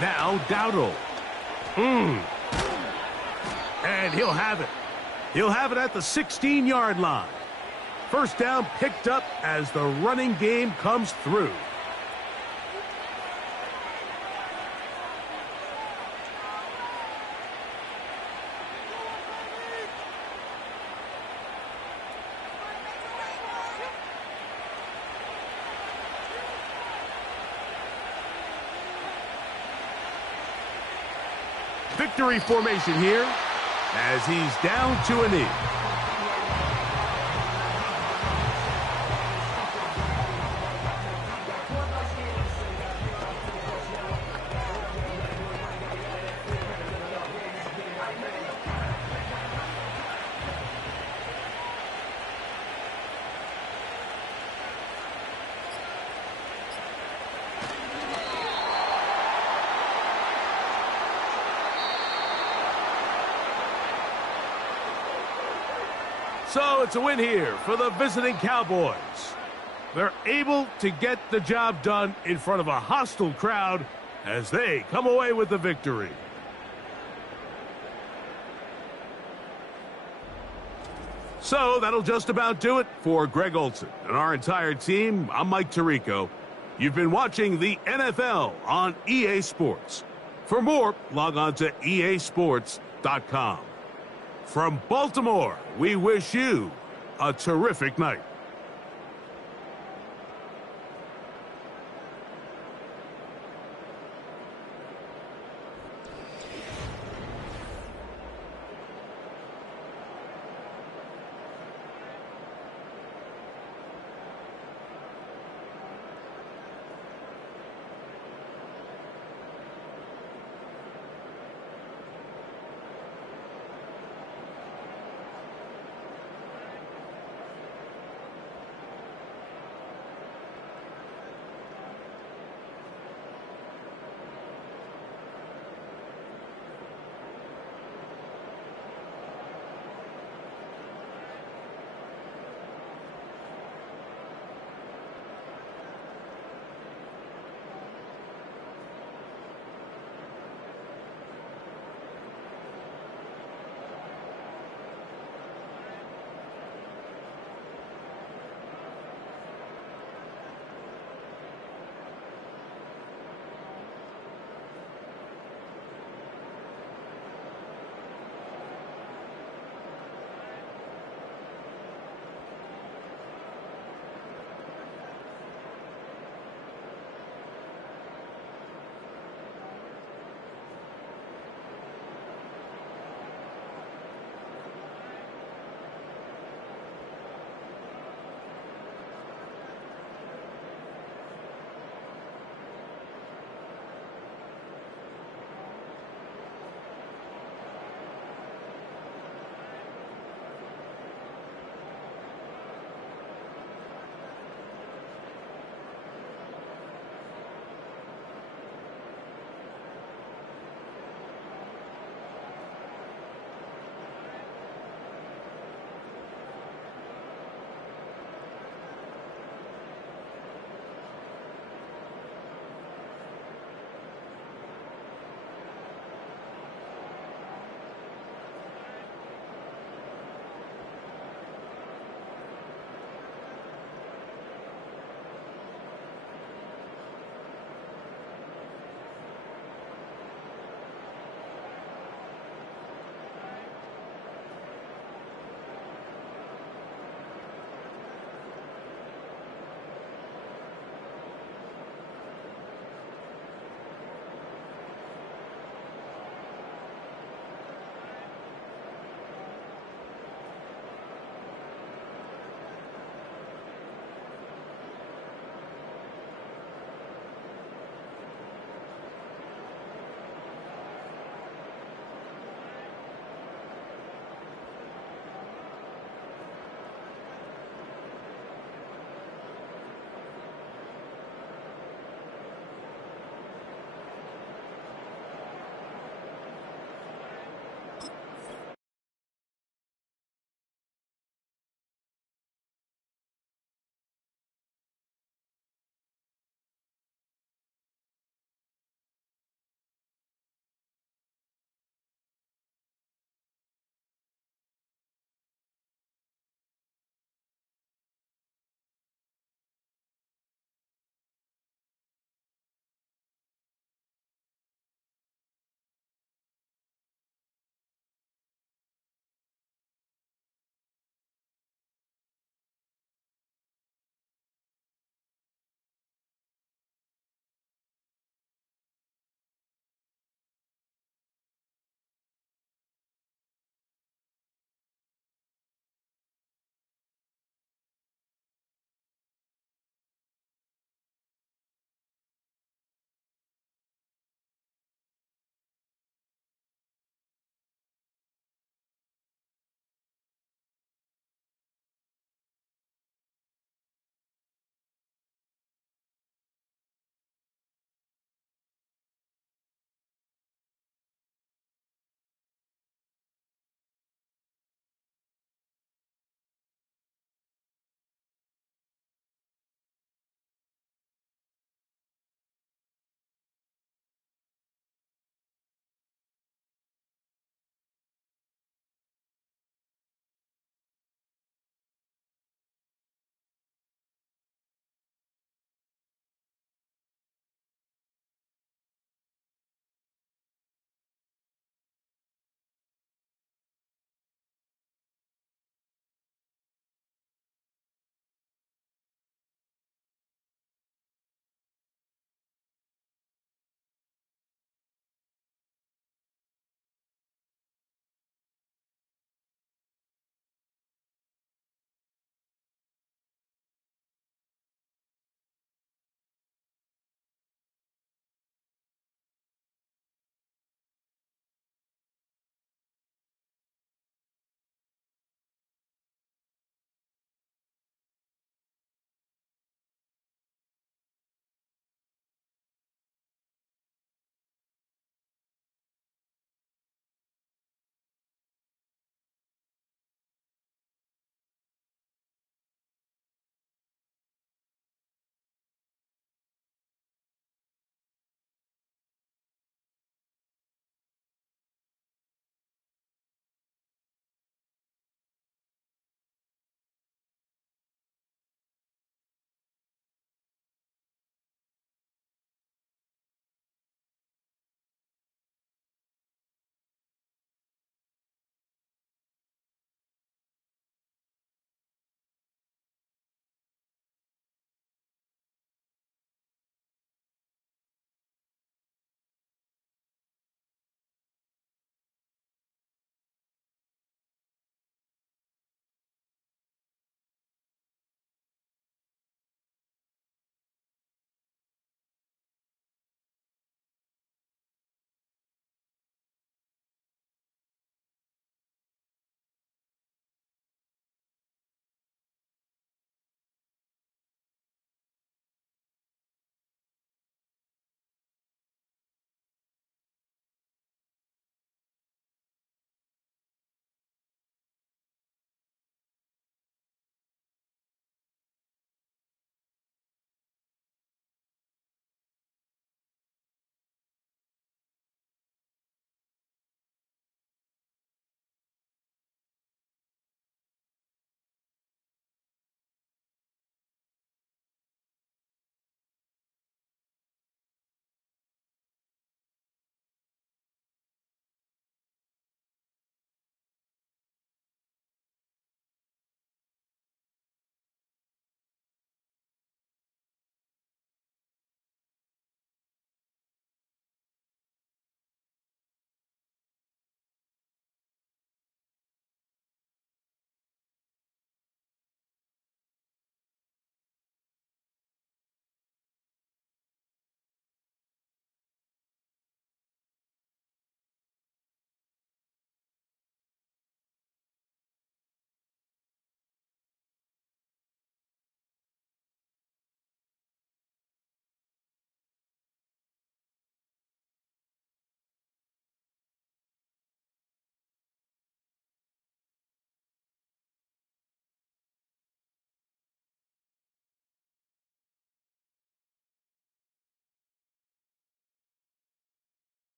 Now Dowdle. And he'll have it. He'll have it at the 16-yard line. First down picked up as the running game comes through. Victory formation here as he's down to a knee. So it's a win here for the visiting Cowboys. They're able to get the job done in front of a hostile crowd as they come away with the victory. So that'll just about do it for Greg Olsen and our entire team. I'm Mike Tirico. You've been watching the NFL on EA Sports. For more, log on to easports.com. From Baltimore, we wish you a terrific night.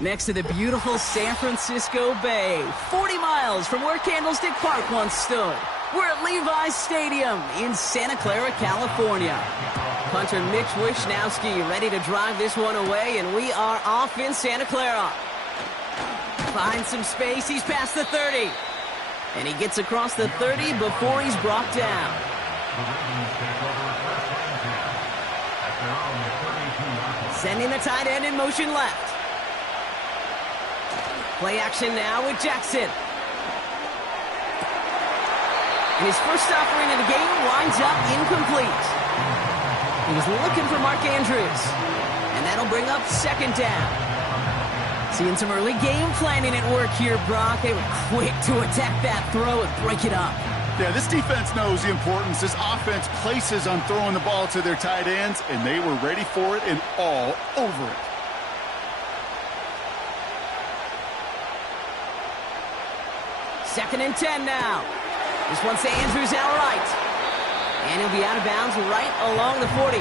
Next to the beautiful San Francisco Bay, 40 miles from where Candlestick Park once stood. We're at Levi's Stadium in Santa Clara, California. Punter Mitch Wishnowsky ready to drive this one away, and we are off in Santa Clara. Finds some space, he's past the 30. And he gets across the 30 before he's brought down. Sending the tight end in motion left. Play action now with Jackson. And his first offering of the game winds up incomplete. He was looking for Mark Andrews. And that'll bring up second down. Seeing some early game planning at work here, Brock. They were quick to attack that throw and break it up. Yeah, this defense knows the importance this offense places on throwing the ball to their tight ends, and they were ready for it and all over it. Second and 10 now. This one's to Andrews outright. And he'll be out of bounds right along the 40.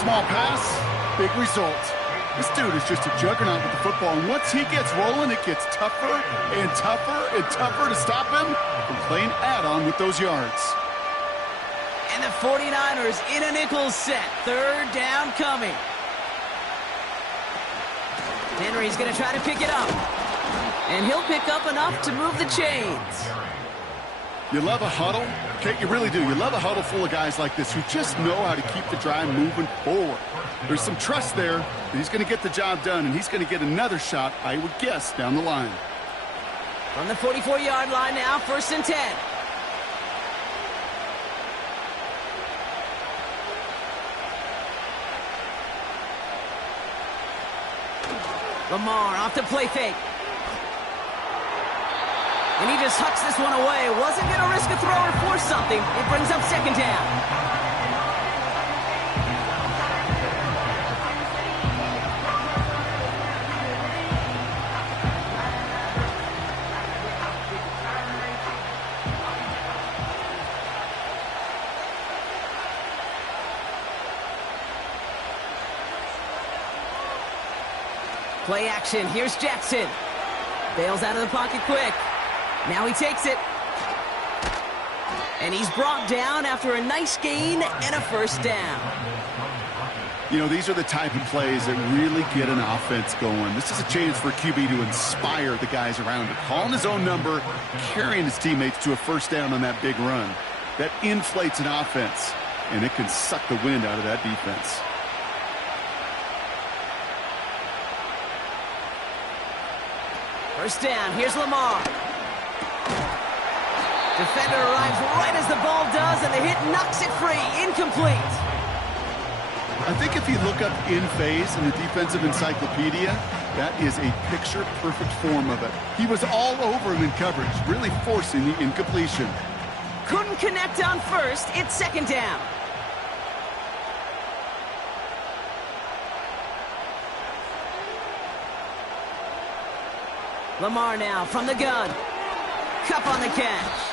Small pass, big result. This dude is just a juggernaut with the football, and once he gets rolling, it gets tougher and tougher and tougher to stop him from playing add-on with those yards. And the 49ers in a nickel set. Third down coming. Henry's going to try to pick it up. And he'll pick up enough to move the chains. You love a huddle? Okay, you really do. You love a huddle full of guys like this who just know how to keep the drive moving forward. There's some trust there that he's going to get the job done, and he's going to get another shot, I would guess, down the line. From the 44-yard line now, first and 10. Lamar off the play fake. And he just hucks this one away. Wasn't going to risk a throw or force something. It brings up second down. Play action. Here's Jackson. Bails out of the pocket quick. Now he takes it. And he's brought down after a nice gain and a first down. You know, these are the type of plays that really get an offense going. This is a chance for QB to inspire the guys around him. Calling his own number, carrying his teammates to a first down on that big run. That inflates an offense, and it can suck the wind out of that defense. First down, here's Lamar. Defender arrives right as the ball does, and the hit knocks it free. Incomplete. I think if you look up in phase in the defensive encyclopedia, that is a picture-perfect form of it. He was all over him in coverage, really forcing the incompletion. Couldn't connect on first. It's second down. Lamar now from the gun. Cup on the catch.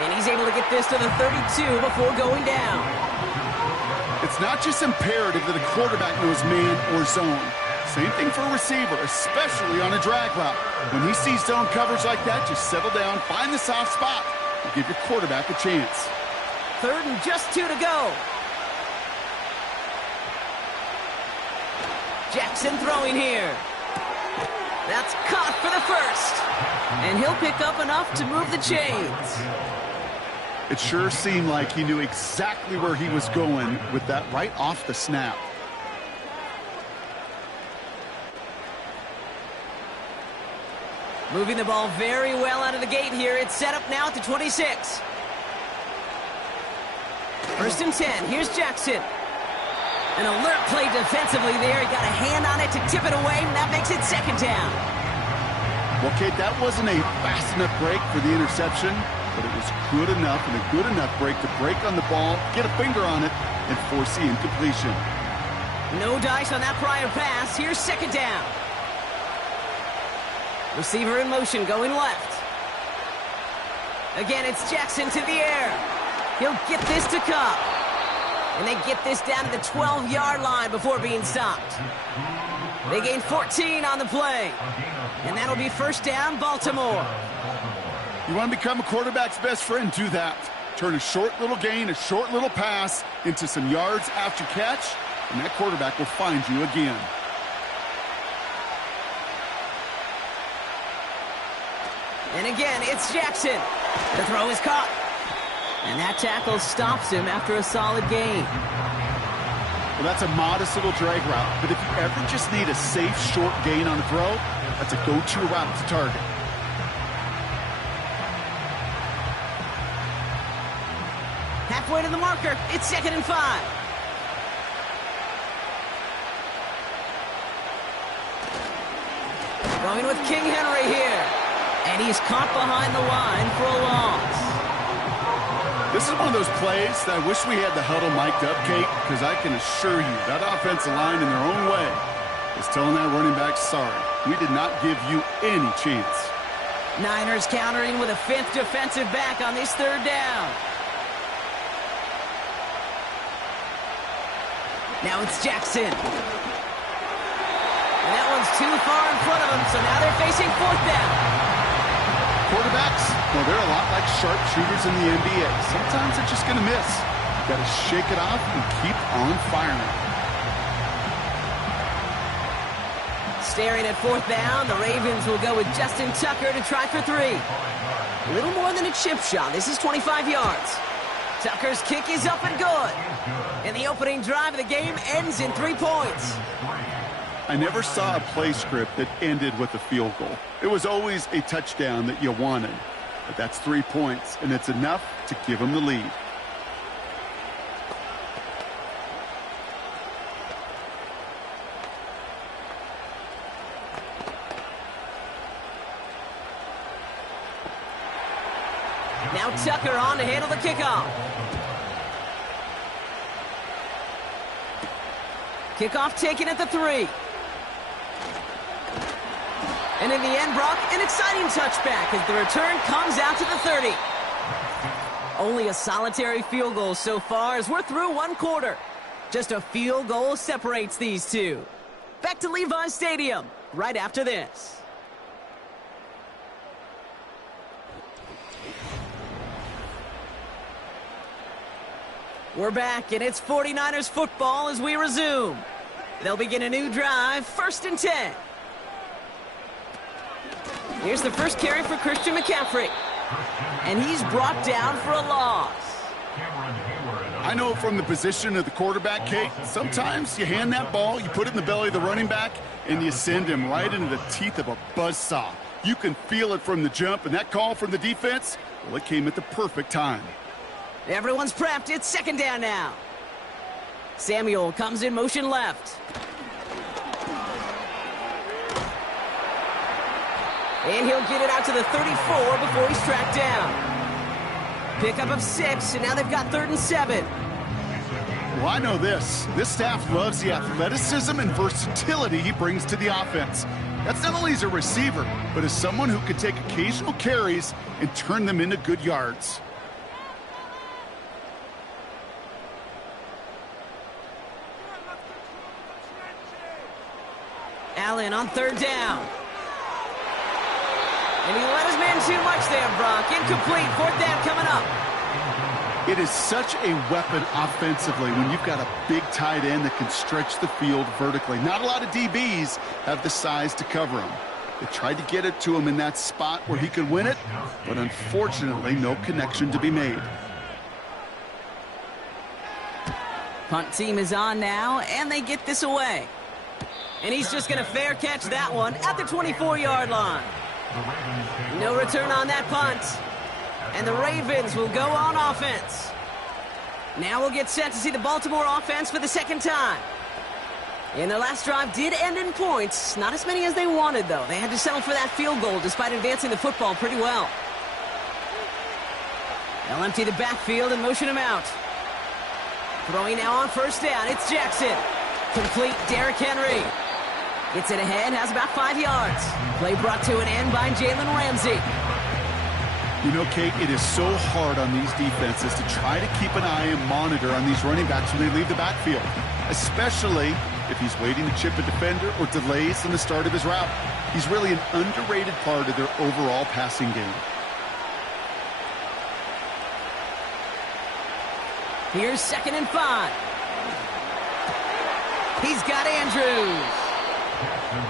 And he's able to get this to the 32 before going down. It's not just imperative that a quarterback knows man or zone. Same thing for a receiver, especially on a drag route. When he sees zone coverage like that, just settle down, find the soft spot, and give your quarterback a chance. Third and just 2 to go. Jackson throwing here. That's caught for the first. And he'll pick up enough to move the chains. It sure seemed like he knew exactly where he was going with that right off the snap. Moving the ball very well out of the gate here. It's set up now at the 26. First and 10. Here's Jackson. An alert play defensively there. He got a hand on it to tip it away, and that makes it second down. Well, Kate, that wasn't a fast enough break for the interception, but it was good enough and a good enough break to break on the ball, get a finger on it, and force the incompletion. No dice on that prior pass. Here's second down. Receiver in motion, going left. Again, it's Jackson to the air. He'll get this to Kupp. And they get this down to the 12-yard line before being stopped. They gain 14 on the play. And that'll be first down, Baltimore. You want to become a quarterback's best friend, do that. Turn a short little gain, a short little pass into some yards after catch, and that quarterback will find you again. And again, it's Jackson. The throw is caught. And that tackle stops him after a solid gain. Well, that's a modest little drag route, but if you ever just need a safe, short gain on a throw, that's a go-to route to target. Halfway to the marker, it's 2nd and 5. Going with King Henry here. And he's caught behind the line for a loss. This is one of those plays that I wish we had the huddle mic'd up, Kate, because I can assure you that offensive line in their own way is telling that running back, sorry, we did not give you any chance. Niners countering with a 5th defensive back on this 3rd down. Now it's Jackson. And that one's too far in front of him, so now they're facing 4th down. Quarterbacks, well, they're a lot like sharpshooters in the NBA. Sometimes they're just going to miss. You got to shake it off and keep on firing. Staring at 4th down, the Ravens will go with Justin Tucker to try for 3. A little more than a chip shot. This is 25 yards. Tucker's kick is up and good. And the opening drive of the game ends in 3 points. I never saw a play script that ended with a field goal. It was always a touchdown that you wanted. But that's 3 points, and it's enough to give them the lead. Now Tucker on to handle the kickoff. Kickoff taken at the 3. And in the end, Brock, an exciting touchback as the return comes out to the 30. Only a solitary field goal so far as we're through 1 quarter. Just a field goal separates these two. Back to Levi's Stadium right after this. We're back, and it's 49ers football as we resume. They'll begin a new drive, 1st and 10. Here's the first carry for Christian McCaffrey. And he's brought down for a loss. I know from the position of the quarterback, Kate, sometimes you hand that ball, you put it in the belly of the running back, and you send him right into the teeth of a buzzsaw. You can feel it from the jump, and that call from the defense, well, it came at the perfect time. Everyone's prepped. It's 2nd down now. Samuel comes in motion left. And he'll get it out to the 34 before he's tracked down. Pickup of 6, and now they've got 3rd and 7. Well, I know this. This staff loves the athleticism and versatility he brings to the offense. That's not only as a receiver, but as someone who can take occasional carries and turn them into good yards. Allen on 3rd down. And he let his man too much there, Brock. Incomplete. 4th down coming up. It is such a weapon offensively when you've got a big tight end that can stretch the field vertically. Not a lot of DBs have the size to cover him. They tried to get it to him in that spot where he could win it, but unfortunately, no connection to be made. Punt team is on now, and they get this away. And he's just going to fair catch that one at the 24-yard line. No return on that punt. And the Ravens will go on offense. Now we'll get set to see the Baltimore offense for the second time. And their last drive did end in points. Not as many as they wanted, though. They had to settle for that field goal despite advancing the football pretty well. They'll empty the backfield and motion him out. Throwing now on first down, it's Jackson. Complete Derrick Henry. Gets it ahead, has about 5 yards. Play brought to an end by Jalen Ramsey. You know, Kate, it is so hard on these defenses to try to keep an eye and monitor on these running backs when they leave the backfield, especially if he's waiting to chip a defender or delays in the start of his route. He's really an underrated part of their overall passing game. Here's 2nd and 5. He's got Andrews.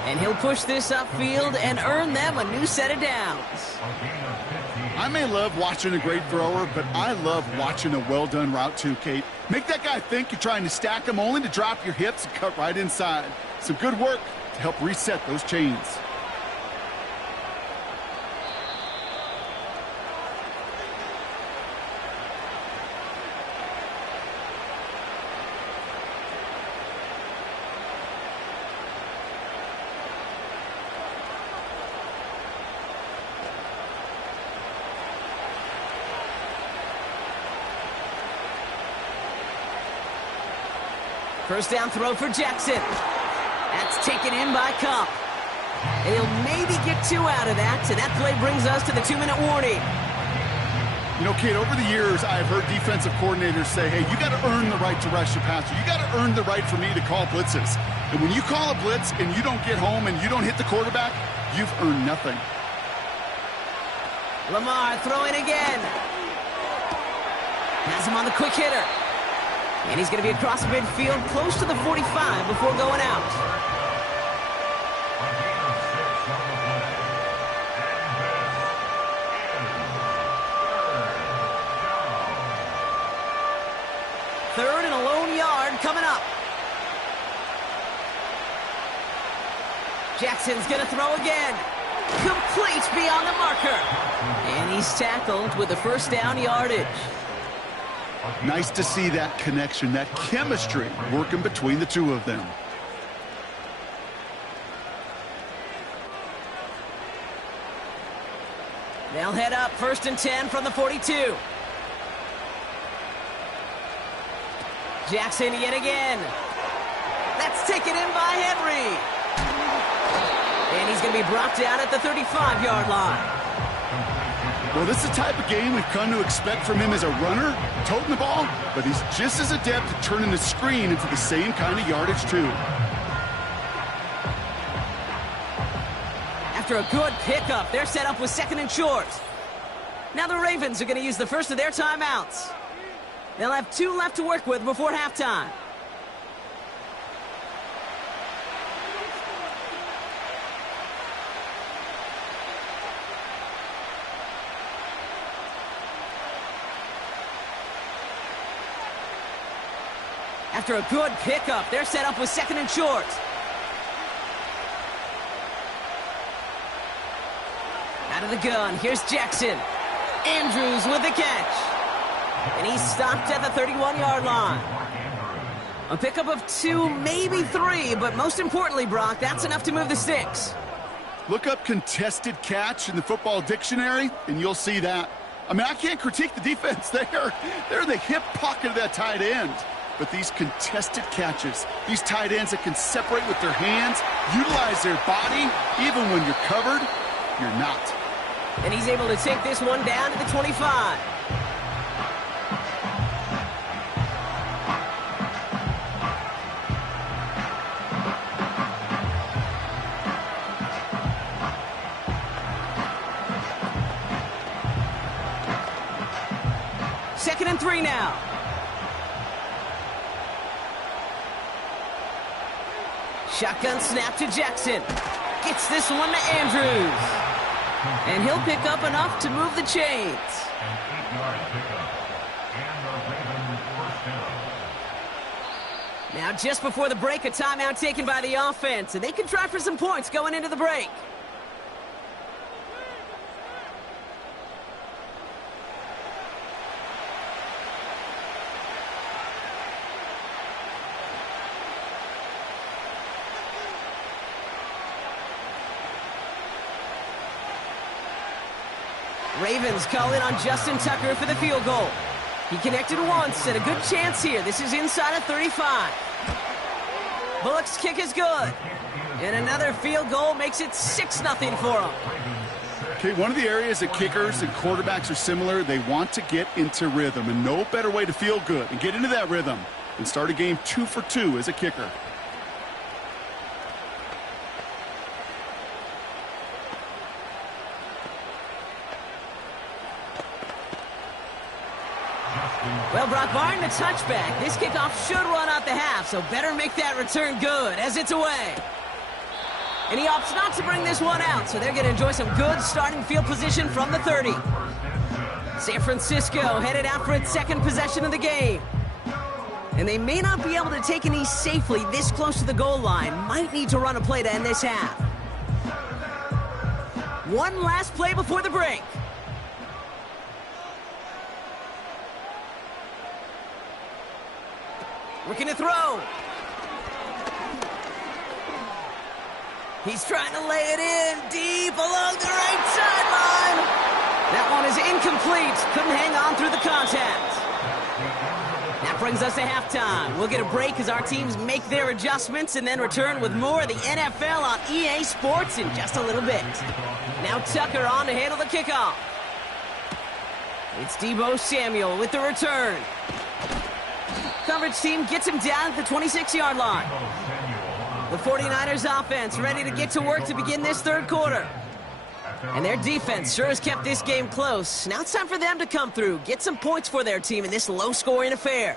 And he'll push this upfield and earn them a new set of downs. I may love watching a great thrower, but I love watching a well-done route too, Kate. Make that guy think you're trying to stack him only to drop your hips and cut right inside. Some good work to help reset those chains. First down throw for Jackson. That's taken in by Kupp. And he'll maybe get 2 out of that, so that play brings us to the 2-minute warning. You know, Kate, over the years, I've heard defensive coordinators say, hey, you got to earn the right to rush your passer. You got to earn the right for me to call blitzes. And when you call a blitz and you don't get home and you don't hit the quarterback, you've earned nothing. Lamar throwing again. Has him on the quick hitter. And he's going to be across midfield, close to the 45 before going out. Third and a lone yard coming up. Jackson's going to throw again. Complete beyond the marker. And he's tackled with the first down yardage. Nice to see that connection, that chemistry working between the two of them. They'll head up 1st and 10 from the 42. Jackson yet again. That's taken in by Henry. And he's going to be brought down at the 35-yard line. Well, this is the type of game we've come to expect from him as a runner, toting the ball, but he's just as adept at turning the screen into the same kind of yardage, too. After a good pickup, they're set up with 2nd and short. Now the Ravens are going to use the first of their timeouts. They'll have 2 left to work with before halftime. After a good pickup, they're set up with 2nd and short. Out of the gun, here's Jackson. Andrews with the catch. And he's stopped at the 31-yard line. A pickup of 2, maybe 3, but most importantly, Brock, that's enough to move the sticks. Look up contested catch in the football dictionary, and you'll see that. I mean, I can't critique the defense there. They're in the hip pocket of that tight end. But these contested catches, these tight ends that can separate with their hands, utilize their body, even when you're covered, you're not. And he's able to take this one down to the 25. 2nd and 3 now. Shotgun snap to Jackson. Gets this one to Andrews. And he'll pick up enough to move the chains. An 8-yard pickup. And the Ravens first down. Now, just before the break, a timeout taken by the offense, and they can try for some points going into the break. Ravens call in on Justin Tucker for the field goal. He connected once, and a good chance here. This is inside of 35. Bullock's kick is good. And another field goal makes it 6-0 for him. Okay, one of the areas that kickers and quarterbacks are similar, they want to get into rhythm, and no better way to feel good and get into that rhythm than start a game 2 for 2 as a kicker. Well, Brock Barton, the touchback. This kickoff should run out the half, so better make that return good as it's away. And he opts not to bring this one out, so they're going to enjoy some good starting field position from the 30. San Francisco headed out for its 2nd possession of the game. And they may not be able to take an knee safely this close to the goal line. Might need to run a play to end this half. One last play before the break. Looking to throw. He's trying to lay it in deep along the right sideline. That one is incomplete. Couldn't hang on through the contact. That brings us to halftime. We'll get a break as our teams make their adjustments and then return with more of the NFL on EA Sports in just a little bit. Now Tucker on to handle the kickoff. It's Deebo Samuel with the return. Coverage team gets him down at the 26-yard line. The 49ers offense ready to get to work to begin this 3rd quarter. And their defense sure has kept this game close. Now it's time for them to come through, get some points for their team in this low-scoring affair.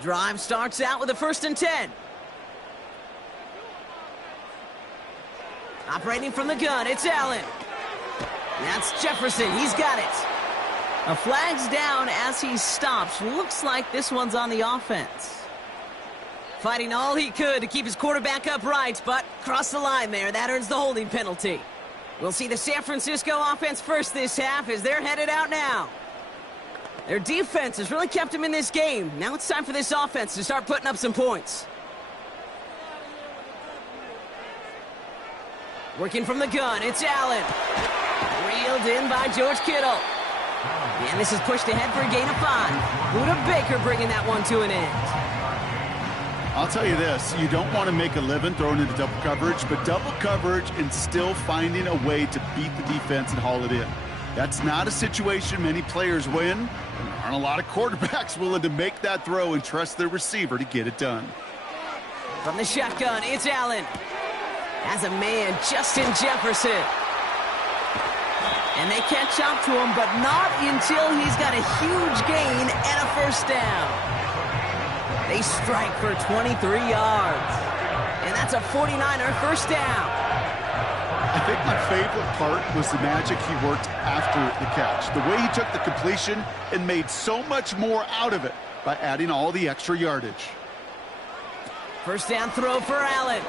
Drive starts out with a 1st and 10. Operating from the gun, it's Allen. That's Jefferson, he's got it. A flag's down as he stops. Looks like this one's on the offense. Fighting all he could to keep his quarterback upright, but crossed the line there. That earns the holding penalty. We'll see the San Francisco offense first this half as they're headed out now. Their defense has really kept them in this game. Now it's time for this offense to start putting up some points. Working from the gun, it's Allen. Reeled in by George Kittle. And this is pushed ahead for a gain of 5. Buda Baker bringing that one to an end. I'll tell you this, you don't want to make a living throwing into double coverage, but double coverage and still finding a way to beat the defense and haul it in. That's not a situation many players win, and there aren't a lot of quarterbacks willing to make that throw and trust their receiver to get it done. From the shotgun, it's Allen. As a man, Justin Jefferson. And they catch up to him, but not until he's got a huge gain and a 1st down. They strike for 23 yards. And that's a 49er 1st down. I think my favorite part was the magic he worked after the catch. The way he took the completion and made so much more out of it by adding all the extra yardage. 1st down throw for Allen.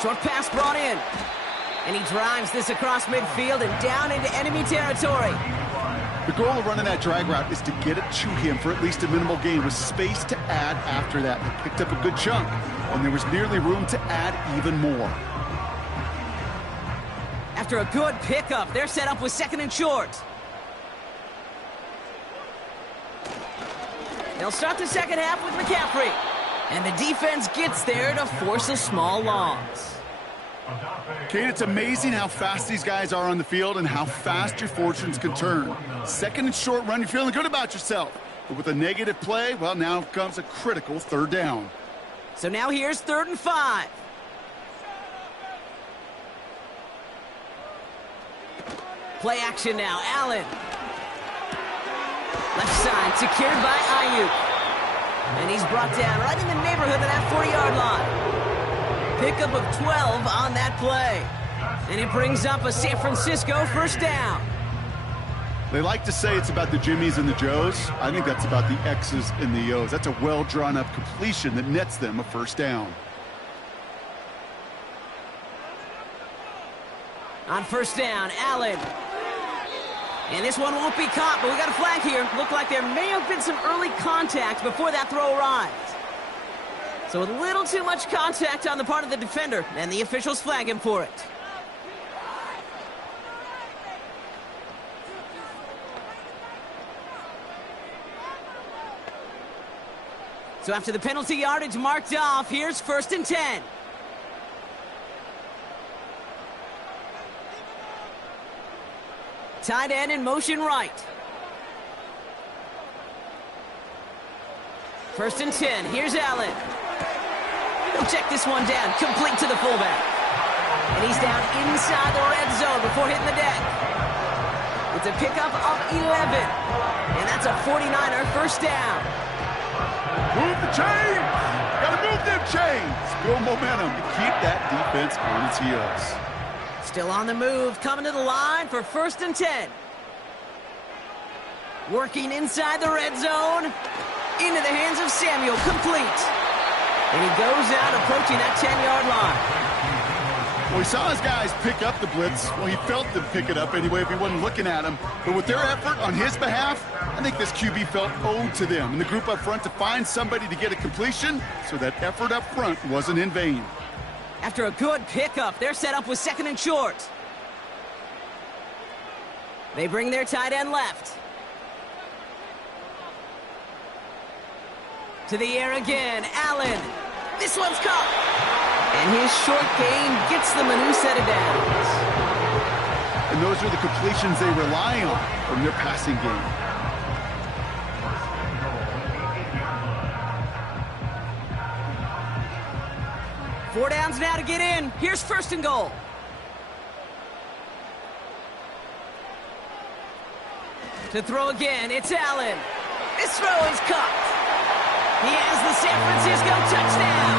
Short pass brought in. And he drives this across midfield and down into enemy territory. The goal of running that drag route is to get it to him for at least a minimal gain with space to add after that. He picked up a good chunk, and there was nearly room to add even more. After a good pickup, they're set up with 2nd and short. They'll start the 2nd half with McCaffrey. And the defense gets there to force a small loss. Kate, it's amazing how fast these guys are on the field and how fast your fortunes can turn. 2nd and short run, you're feeling good about yourself. But with a negative play, well, now comes a critical 3rd down. So now here's 3rd and 5. Play action now. Allen. Left side, secured by Ayuk. And he's brought down right in the neighborhood of that 40-yard line. Pickup of 12 on that play. And it brings up a San Francisco first down. They like to say it's about the Jimmies and the Joes. I think that's about the X's and the O's. That's a well-drawn-up completion that nets them a first down. On first down, Allen. And this one won't be caught, but we got a flag here. Looked like there may have been some early contact before that throw arrived. So a little too much contact on the part of the defender, and the officials flag him for it. So after the penalty yardage marked off, here's first and 10. Tight end in motion right. First and 10. Here's Allen. He'll check this one down. Complete to the fullback. And he's down inside the red zone before hitting the deck. It's a pickup of 11. And that's a 49er first down. Move the chains! Gotta move them chains! Build momentum to keep that defense on its heels. Still on the move, coming to the line for first and 10. Working inside the red zone. Into the hands of Samuel, complete. And he goes out approaching that 10-yard line. Well, he saw his guys pick up the blitz. Well, he felt them pick it up anyway if he wasn't looking at him. But with their effort on his behalf, I think this QB felt owed to them. And the group up front to find somebody to get a completion, so that effort up front wasn't in vain. After a good pickup, they're set up with second and short. They bring their tight end left. To the air again, Allen. This one's caught. And his short gain gets them a new set of downs. And those are the completions they rely on from their passing game. Four downs now to get in. Here's first and goal. To throw again, it's Allen. This throw is caught. He has the San Francisco touchdown.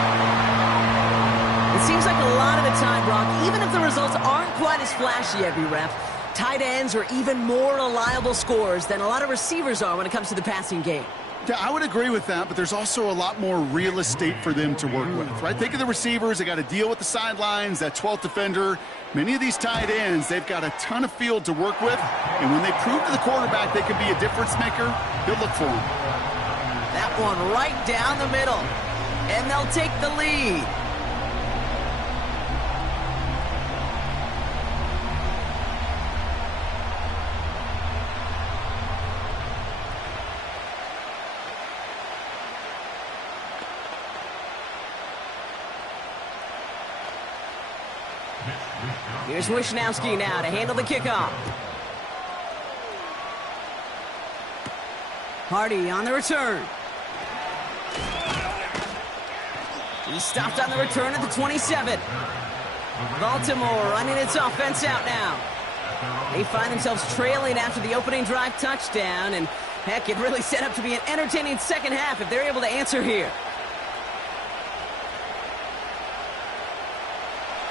It seems like a lot of the time, Brock, even if the results aren't quite as flashy every rep, tight ends are even more reliable scorers than a lot of receivers are when it comes to the passing game. Yeah, I would agree with that, but there's also a lot more real estate for them to work with, right? Think of the receivers. They got to deal with the sidelines, that 12th defender. Many of these tight ends, they've got a ton of field to work with, and when they prove to the quarterback they can be a difference maker, he'll look for them. That one right down the middle, and they'll take the lead. Here's Wishnowski now to handle the kickoff. Hardy on the return. He stopped on the return at the 27. Baltimore running its offense out now. They find themselves trailing after the opening drive touchdown, and heck, it really set up to be an entertaining second half if they're able to answer here.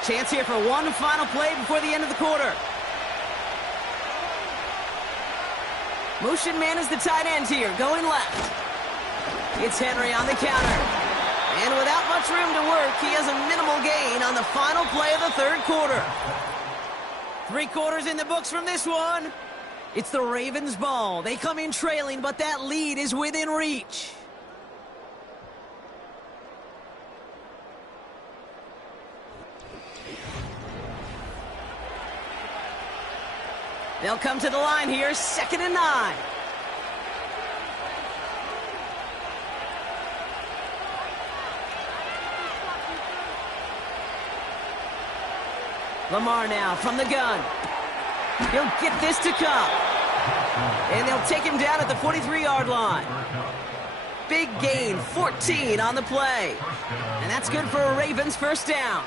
Chance here for one final play before the end of the quarter. Motion man is the tight end here, going left. It's Henry on the counter. And without much room to work, he has a minimal gain on the final play of the third quarter. 3 quarters in the books from this one. It's the Ravens' ball. They come in trailing, but that lead is within reach. They'll come to the line here, 2nd and 9. Lamar now from the gun. He'll get this to come. And they'll take him down at the 43-yard line. Big gain, 14 on the play. And that's good for a Ravens first down.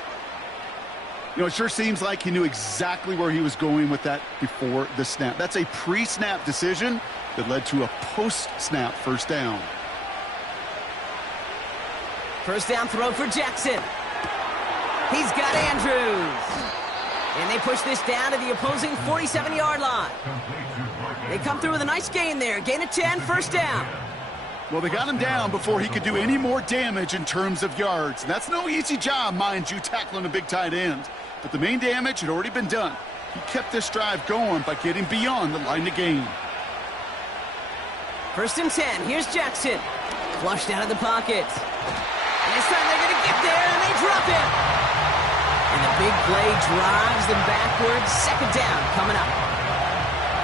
You know, it sure seems like he knew exactly where he was going with that before the snap. That's a pre-snap decision that led to a post-snap first down. First down throw for Jackson. He's got Andrews. And they push this down to the opposing 47-yard line. They come through with a nice gain there. Gain of 10, first down. Well, they got him down before he could do any more damage in terms of yards. And that's no easy job, mind you, tackling a big tight end. But the main damage had already been done. He kept this drive going by getting beyond the line to gain. First and 10. Here's Jackson. Flushed out of the pocket. And this time they're going to get there, and they drop him. And the big play drives them backwards. Second down coming up.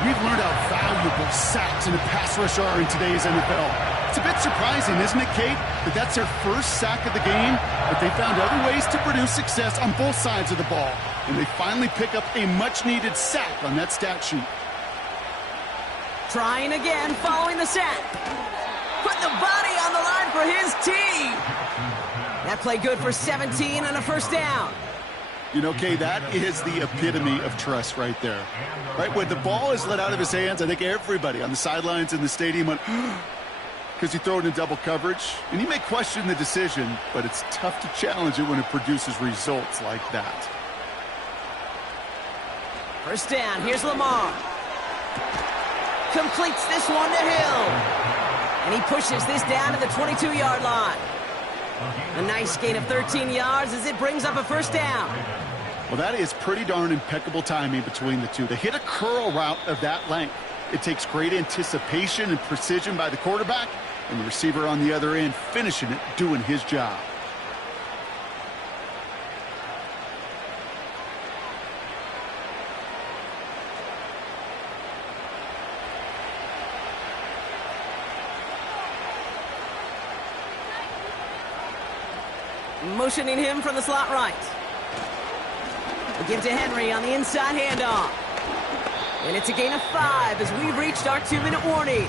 We've learned how valuable sacks in a pass rush are in today's NFL. It's a bit surprising, isn't it, Kate, that that's their first sack of the game, but they found other ways to produce success on both sides of the ball, and they finally pick up a much-needed sack on that stat sheet. Trying again following the sack. Put the body on the line for his team. That play good for 17 and a first down. You know, Kay, that is the epitome of trust right there. Right, when the ball is let out of his hands, I think everybody on the sidelines in the stadium went, because he threw it in double coverage. And you may question the decision, but it's tough to challenge it when it produces results like that. First down, here's Lamar. Completes this one to Hill. And he pushes this down to the 22-yard line. A nice gain of 13 yards as it brings up a first down. Well, that is pretty darn impeccable timing between the two. They hit a curl route of that length. It takes great anticipation and precision by the quarterback, and the receiver on the other end finishing it, doing his job. Motioning him from the slot right. We give to Henry on the inside handoff. And it's a gain of 5 as we've reached our 2-minute warning.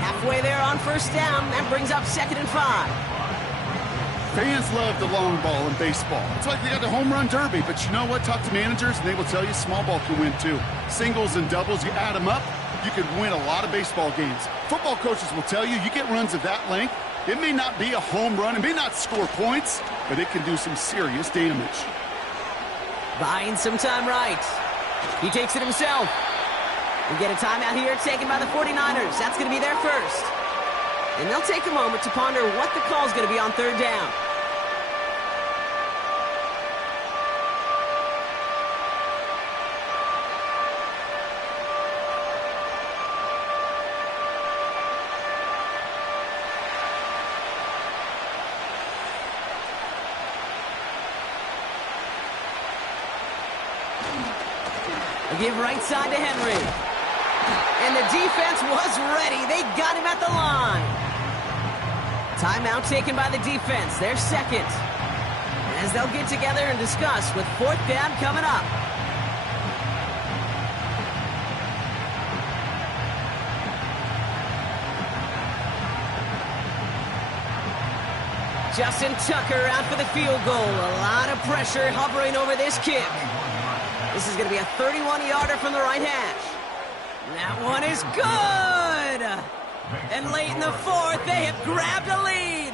Halfway there on first down. That brings up 2nd and 5. Fans love the long ball in baseball. It's like they got the home run derby, but you know what? Talk to managers and they will tell you small ball can win too. Singles and doubles, you add them up, you can win a lot of baseball games. Football coaches will tell you, you get runs of that length, it may not be a home run, it may not score points, but it can do some serious damage. Buying some time right. He takes it himself. We get a timeout here taken by the 49ers. That's going to be their first. And they'll take a moment to ponder what the call is going to be on third down. Give right side to Henry. And the defense was ready. They got him at the line. Timeout taken by the defense. Their second. As they'll get together and discuss with fourth down coming up. Justin Tucker out for the field goal. A lot of pressure hovering over this kick. This is going to be a 31-yarder from the right hash. That one is good! And late in the fourth, they have grabbed a lead.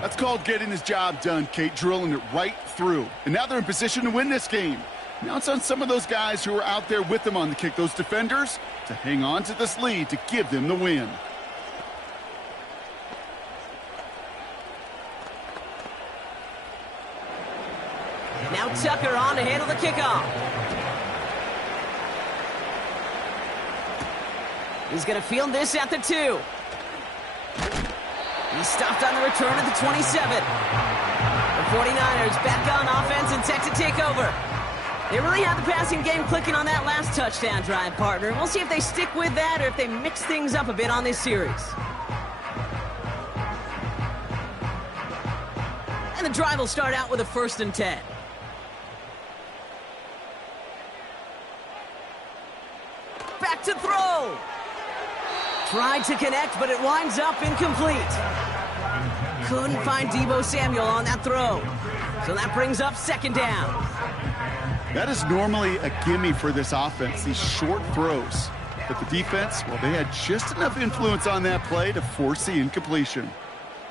That's called getting his job done, Kate, drilling it right through. And now they're in position to win this game. Now it's on some of those guys who are out there with them on the kick, those defenders, to hang on to this lead to give them the win. Now Tucker on to handle the kickoff. He's going to field this at the 2. He's stopped on the return at the 27. The 49ers back on offense and set to take over. They really had the passing game clicking on that last touchdown drive, partner. We'll see if they stick with that or if they mix things up a bit on this series. And the drive will start out with a 1st and 10. Back to throw. Tried to connect, but it winds up incomplete. Couldn't find Deebo Samuel on that throw. So that brings up second down. That is normally a gimme for this offense, these short throws. But the defense, well, they had just enough influence on that play to force the incompletion.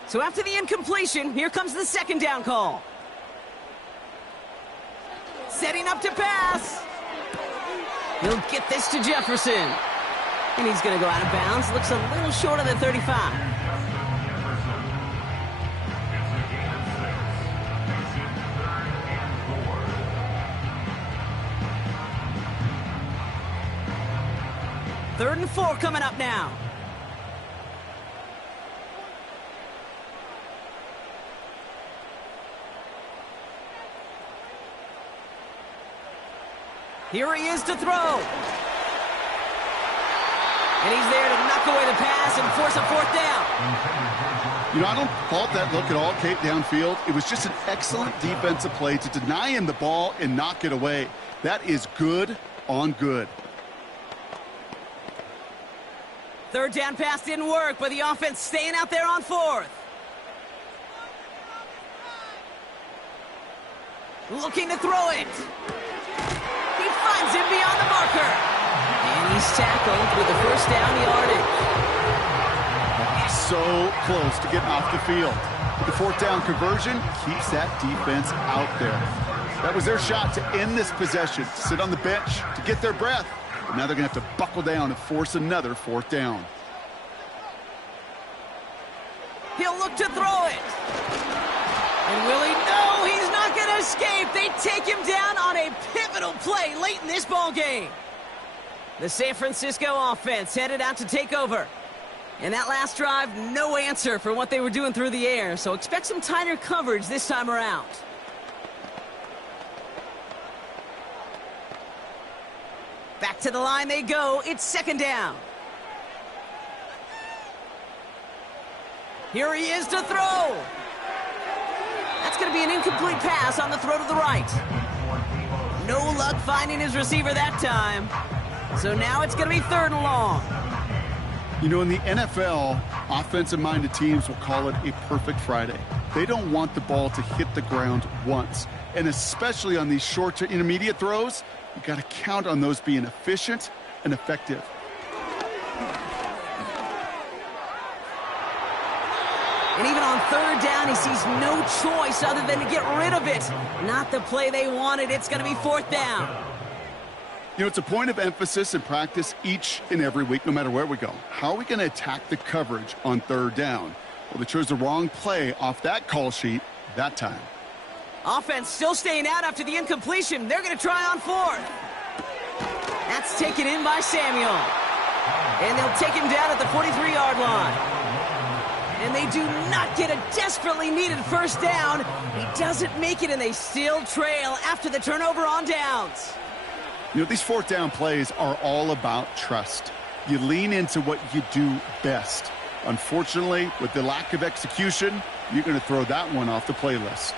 So after the incompletion, here comes the second down call. Setting up to pass. He'll get this to Jefferson. And he's going to go out of bounds. Looks a little short of the 35. Third and 4 coming up now. Here he is to throw. And he's there to knock away the pass and force a fourth down. You know, I don't fault that look at all, Kate, downfield. It was just an excellent defensive play to deny him the ball and knock it away. That is good on good. Third down pass didn't work, but the offense staying out there on fourth. Looking to throw it. He finds him beyond the marker. And he's tackled with the first down yardage. So close to getting off the field. The fourth down conversion keeps that defense out there. That was their shot to end this possession, to sit on the bench, to get their breath. But now they're going to have to buckle down and force another fourth down. He'll look to throw it. And will he? No, he's not going to escape. They take him down on a pivotal play late in this ball game. The San Francisco offense headed out to take over. And that last drive, no answer for what they were doing through the air. So expect some tighter coverage this time around. Back to the line they go. It's second down. Here he is to throw. That's going to be an incomplete pass on the throw to the right. No luck finding his receiver that time. So now it's going to be third and long. You know, in the NFL, offensive-minded teams will call it a perfect Friday. They don't want the ball to hit the ground once. And especially on these short to intermediate throws, you got to count on those being efficient and effective. And even on third down, he sees no choice other than to get rid of it. Not the play they wanted. It's going to be fourth down. You know, it's a point of emphasis in practice each and every week, no matter where we go. How are we going to attack the coverage on third down? Well, they chose the wrong play off that call sheet that time. Offense still staying out after the incompletion. They're going to try on fourth. That's taken in by Samuel. And they'll take him down at the 43-yard line. And they do not get a desperately needed first down. He doesn't make it, and they still trail after the turnover on downs. You know, these fourth down plays are all about trust. You lean into what you do best. Unfortunately, with the lack of execution, you're going to throw that one off the playlist.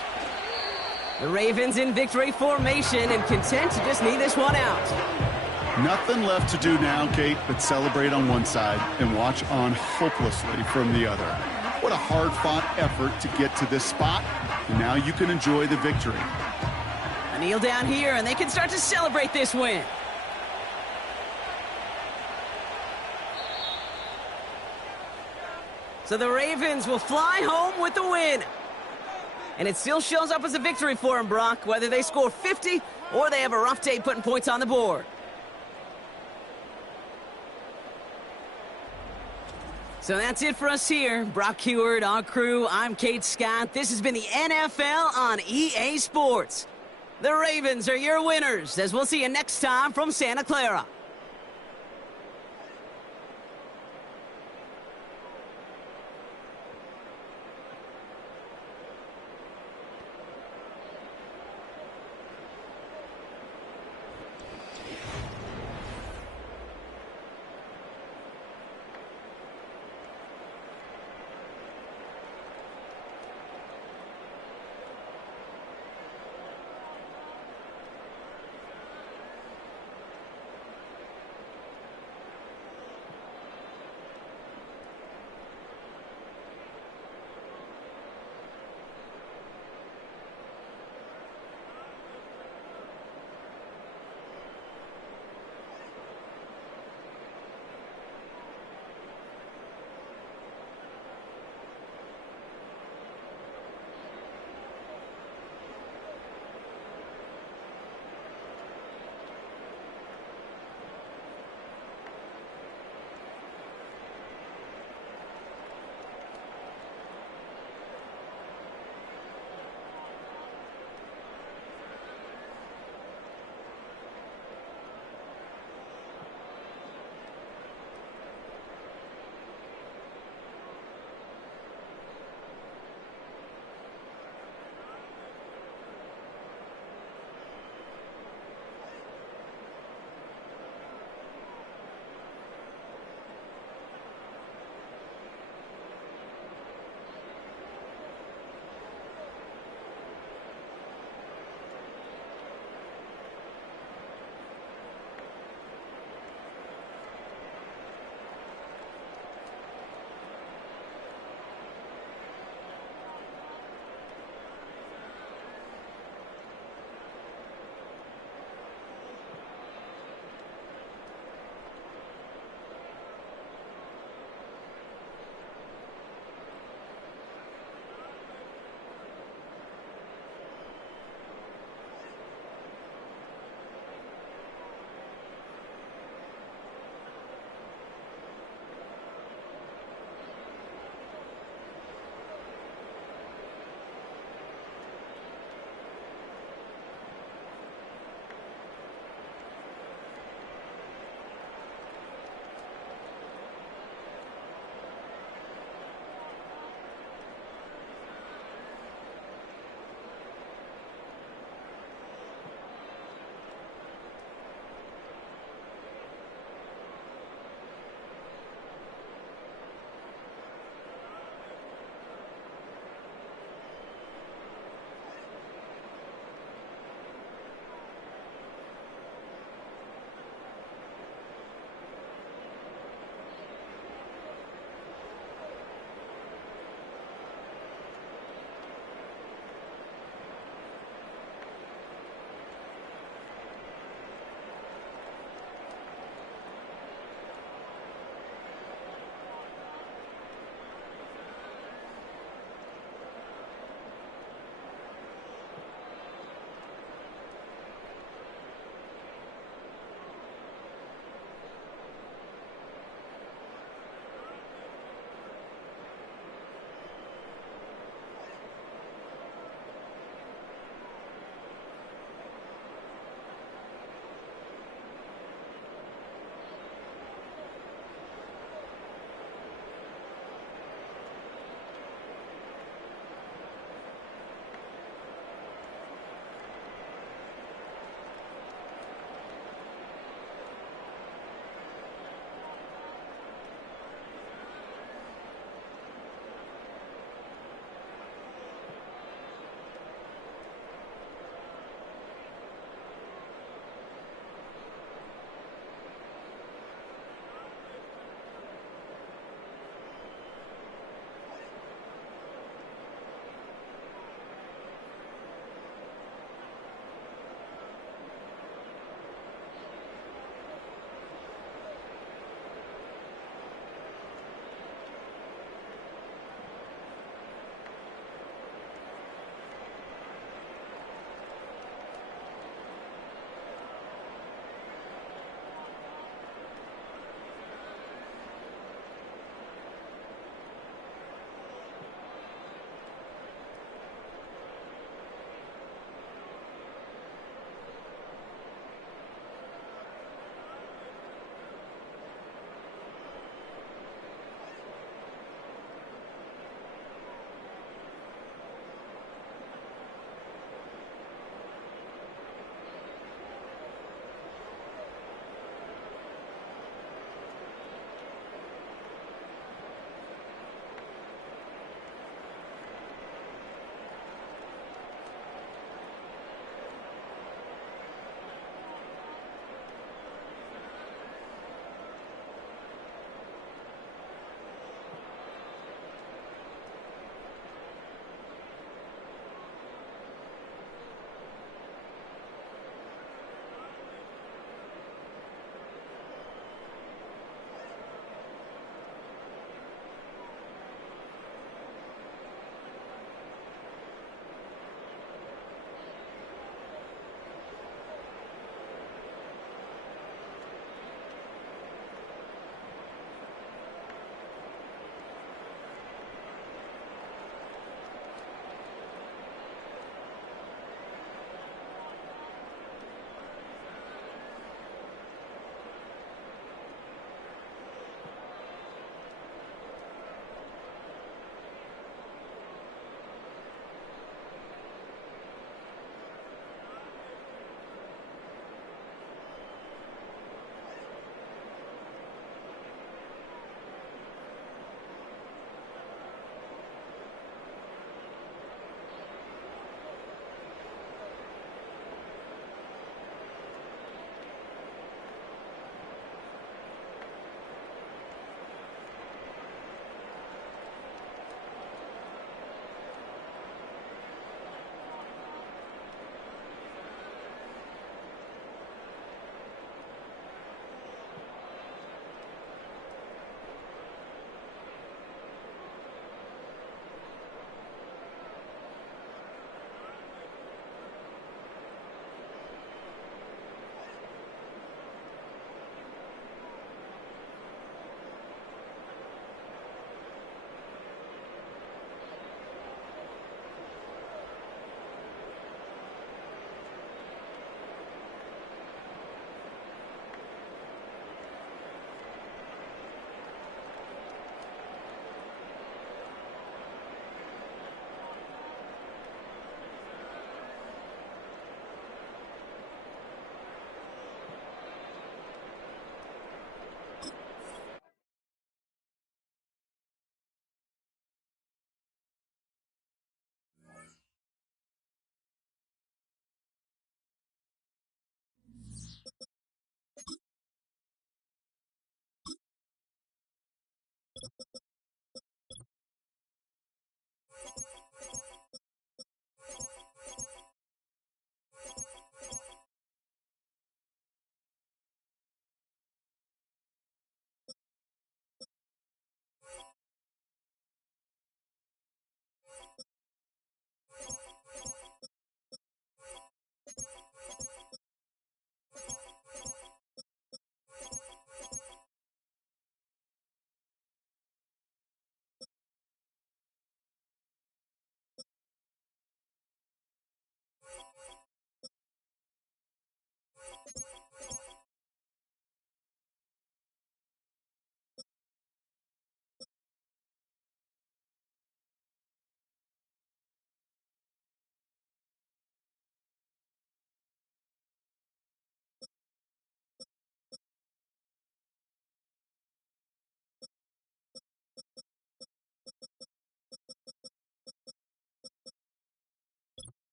The Ravens in victory formation and content to just knee this one out. Nothing left to do now, Kate, but celebrate on one side and watch on hopelessly from the other. What a hard-fought effort to get to this spot, and now you can enjoy the victory. A kneel down here, and they can start to celebrate this win. So the Ravens will fly home with the win. And it still shows up as a victory for them, Brock, whether they score 50 or they have a rough day putting points on the board. So that's it for us here. Brock Huard, our crew, I'm Kate Scott. This has been the NFL on EA Sports. The Ravens are your winners, as we'll see you next time from Santa Clara.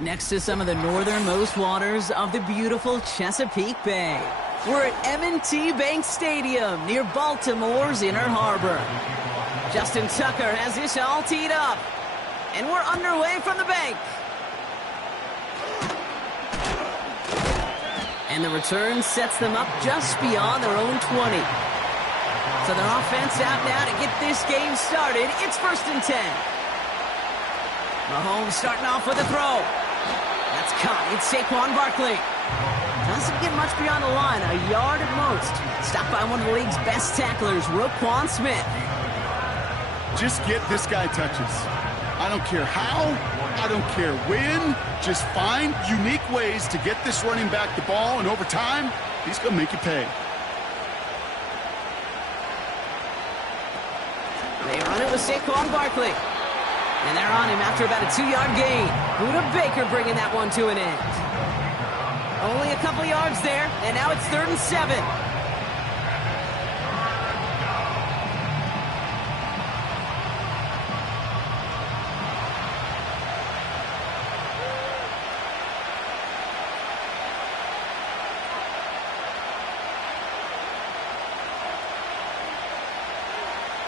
Next to some of the northernmost waters of the beautiful Chesapeake Bay, we're at M&T Bank Stadium near Baltimore's Inner Harbor. Justin Tucker has this all teed up, and we're underway from the bank. And the return sets them up just beyond their own 20. So their offense out now to get this game started. It's 1st and 10. Mahomes starting off with a throw. That's caught. It's Saquon Barkley. Doesn't get much beyond the line, a yard at most. Stopped by one of the league's best tacklers, Roquan Smith. Just get this guy touches. I don't care how, I don't care when. Just find unique ways to get this running back the ball, and over time, he's going to make you pay. They run it with Saquon Barkley. And they're on him after about a 2-yard gain. Buda Baker bringing that one to an end. Only a couple yards there, and now it's 3rd and 7.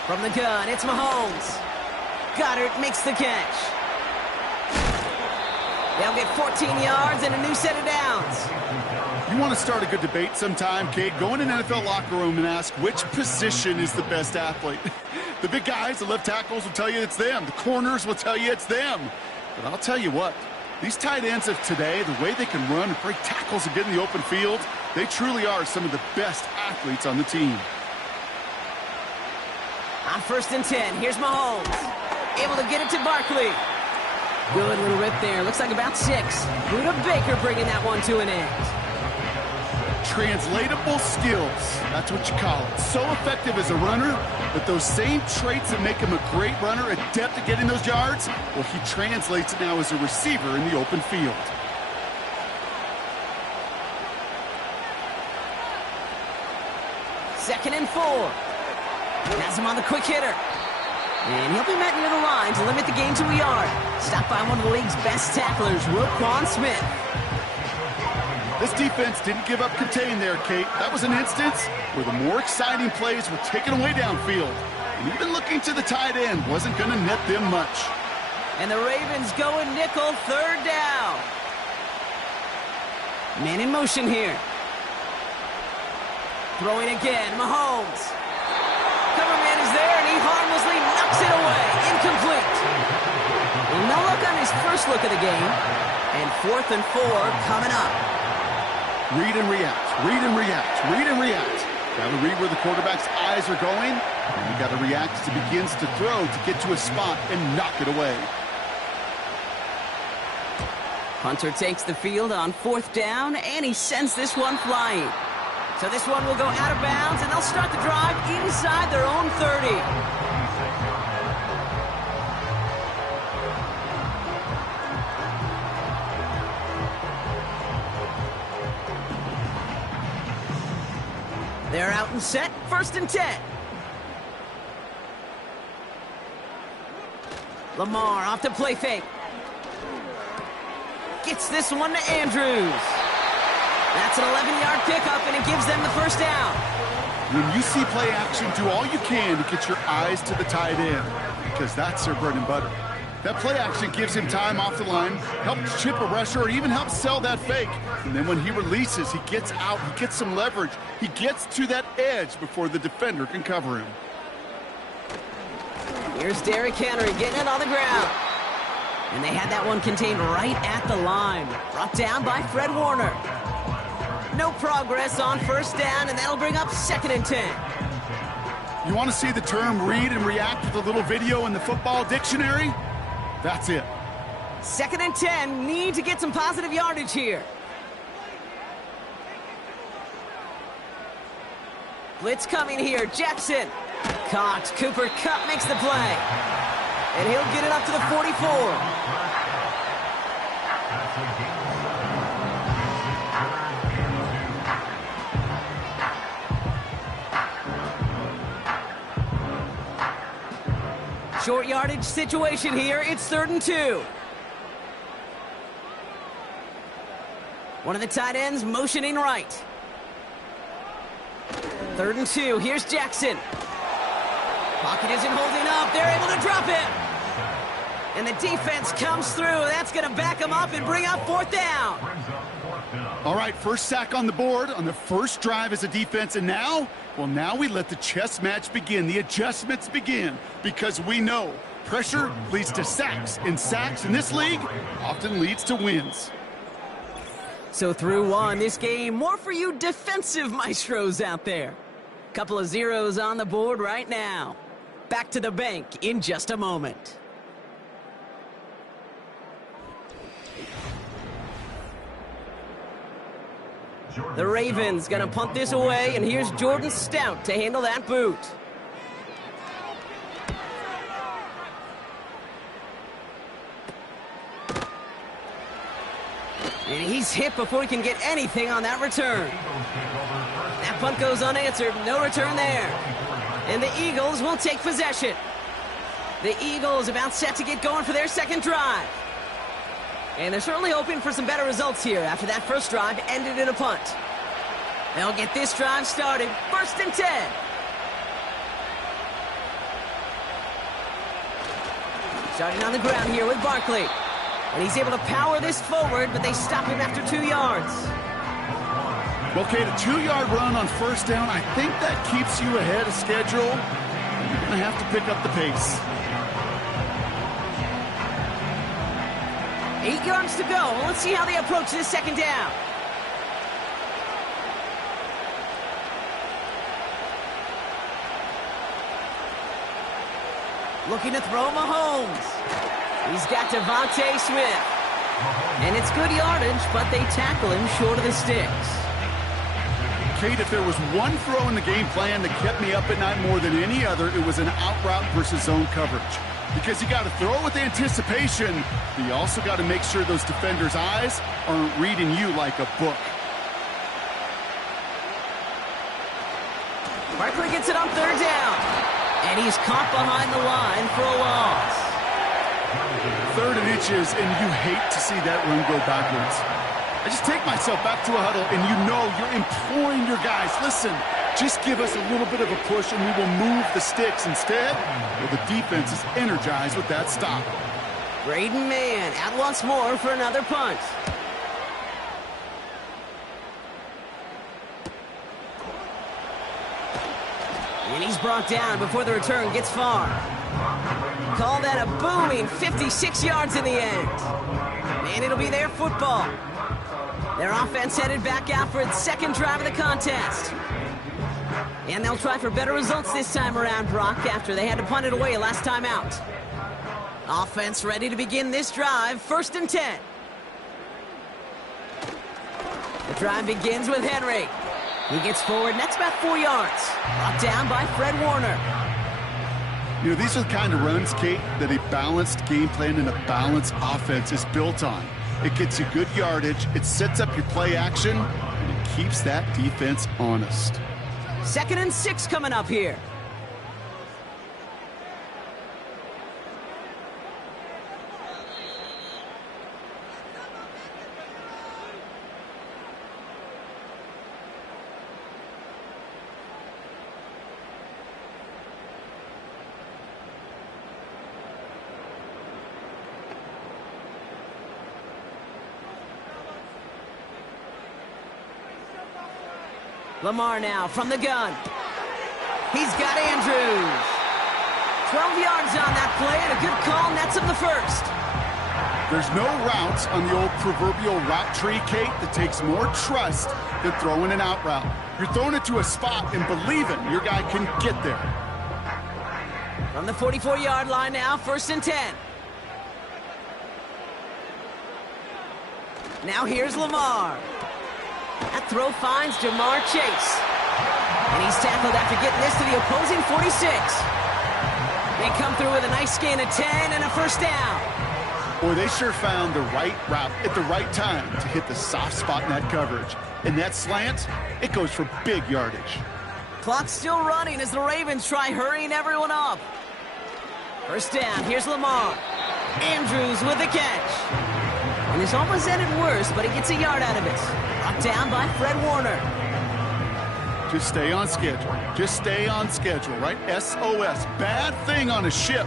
From the gun, it's Mahomes. Goddard makes the catch. They'll get 14 yards and a new set of downs. You want to start a good debate sometime, Kate? Go in an NFL locker room and ask which position is the best athlete. The big guys, the left tackles will tell you it's them. The corners will tell you it's them. But I'll tell you what, these tight ends of today, the way they can run and break tackles and get in the open field, they truly are some of the best athletes on the team. On 1st and 10, here's Mahomes. Able to get it to Barkley. Good little rip there. Looks like about 6. Buda Baker bringing that one to an end. Translatable skills. That's what you call it. So effective as a runner, but those same traits that make him a great runner, adept at getting those yards, well, he translates it now as a receiver in the open field. 2nd and 4. Has him on the quick hitter. And he'll be met near the line to limit the gain to a yard. Stopped by one of the league's best tacklers, Roquan Smith. This defense didn't give up contain there, Kate. That was an instance where the more exciting plays were taken away downfield. And even looking to the tight end wasn't going to net them much. And the Ravens go in nickel, 3rd down. Man in motion here. Throwing again, Mahomes. Cover man is there, and he harmlessly knocks it away. Incomplete. Well, no luck on his first look of the game. And 4th and 4 coming up. Read and react, read and react, read and react. Got to read where the quarterback's eyes are going, and you got to react as he begins to throw to get to a spot and knock it away. Hunter takes the field on 4th down, and he sends this one flying. So this one will go out of bounds, and they'll start the drive inside their own 30. They're out and set, 1st and 10. Lamar off the play fake. Gets this one to Andrews. That's an 11-yard pickup, and it gives them the 1st down. When you see play action, do all you can to get your eyes to the tight end, because that's their bread and butter. That play action gives him time off the line, helps chip a rusher, or even helps sell that fake. And then when he releases, he gets out, he gets some leverage. He gets to that edge before the defender can cover him. Here's Derrick Henry getting it on the ground. And they had that one contained right at the line. Brought down by Fred Warner. No progress on 1st down, and that'll bring up 2nd and 10. You want to see the term read and react with a little video in the football dictionary? That's it. 2nd and 10, need to get some positive yardage here. Blitz coming here, Jackson. Caught, Cooper Kupp makes the play. And he'll get it up to the 44. Short yardage situation here. It's 3rd and 2. One of the tight ends motioning right. 3rd and 2. Here's Jackson. Pocket isn't holding up. They're able to drop him. And the defense comes through. That's going to back him up and bring up 4th down. All right, 1st sack on the board on the 1st drive as a defense. And now, well, now we let the chess match begin. The adjustments begin, because we know pressure leads to sacks. And sacks in this league often leads to wins. So through one, this game, more for you defensive maestros out there. Couple of zeros on the board right now. Back to the bank in just a moment. The Ravens gonna punt this away, and here's Jordan Stout to handle that boot. And he's hit before he can get anything on that return. That punt goes unanswered, no return there. And the Eagles will take possession. The Eagles about set to get going for their 2nd drive. And they're certainly hoping for some better results here after that 1st drive ended in a punt. They'll get this drive started, 1st and 10. Starting on the ground here with Barkley. And he's able to power this forward, but they stop him after 2 yards. Okay, the 2-yard run on 1st down, I think that keeps you ahead of schedule. You're going to have to pick up the pace. 8 yards to go. Let's see how they approach this 2nd down. Looking to throw Mahomes. He's got Devontae Smith. And it's good yardage, but they tackle him short of the sticks. Kate, if there was one throw in the game plan that kept me up at night more than any other, it was an out route versus zone coverage. Because you got to throw with anticipation, but you also got to make sure those defenders' eyes aren't reading you like a book. Barkley gets it on third down. And he's caught behind the line for a loss. 3rd and inches, and you hate to see that run go backwards. I just take myself back to a huddle, and you know you're imploring your guys, listen, just give us a little bit of a push, and we will move the sticks. Instead, well, the defense is energized with that stop. Braden Mann out once more for another punt. And he's brought down before the return gets far. Call that a booming 56 yards in the end. And it'll be their football. Their offense headed back out for its 2nd drive of the contest. And they'll try for better results this time around, Brock, after they had to punt it away last time out. Offense ready to begin this drive, 1st and 10. The drive begins with Henry. He gets forward, and that's about 4 yards. Brought down by Fred Warner. You know, these are the kind of runs, Kate, that a balanced game plan and a balanced offense is built on. It gets you good yardage, it sets up your play action, and it keeps that defense honest. 2nd and 6 coming up here. Lamar now from the gun. He's got Andrews. 12 yards on that play, and a good call nets him the 1st. There's no routes on the old proverbial route tree, Kate, that takes more trust than throwing an out route. You're throwing it to a spot and believing your guy can get there. From the 44-yard line now, 1st and 10. Now here's Lamar. That throw finds Jamar Chase. And he's tackled after getting this to the opposing 46. They come through with a nice gain of 10 and a 1st down. Boy, they sure found the right route at the right time to hit the soft spot in that coverage. And that slant, it goes for big yardage. Clock's still running as the Ravens try hurrying everyone up. 1st down, here's Lamar. Andrews with the catch. And this almost ended worse, but he gets a yard out of it. Brought down by Fred Warner. Just stay on schedule. Just stay on schedule, right? SOS. Bad thing on a ship.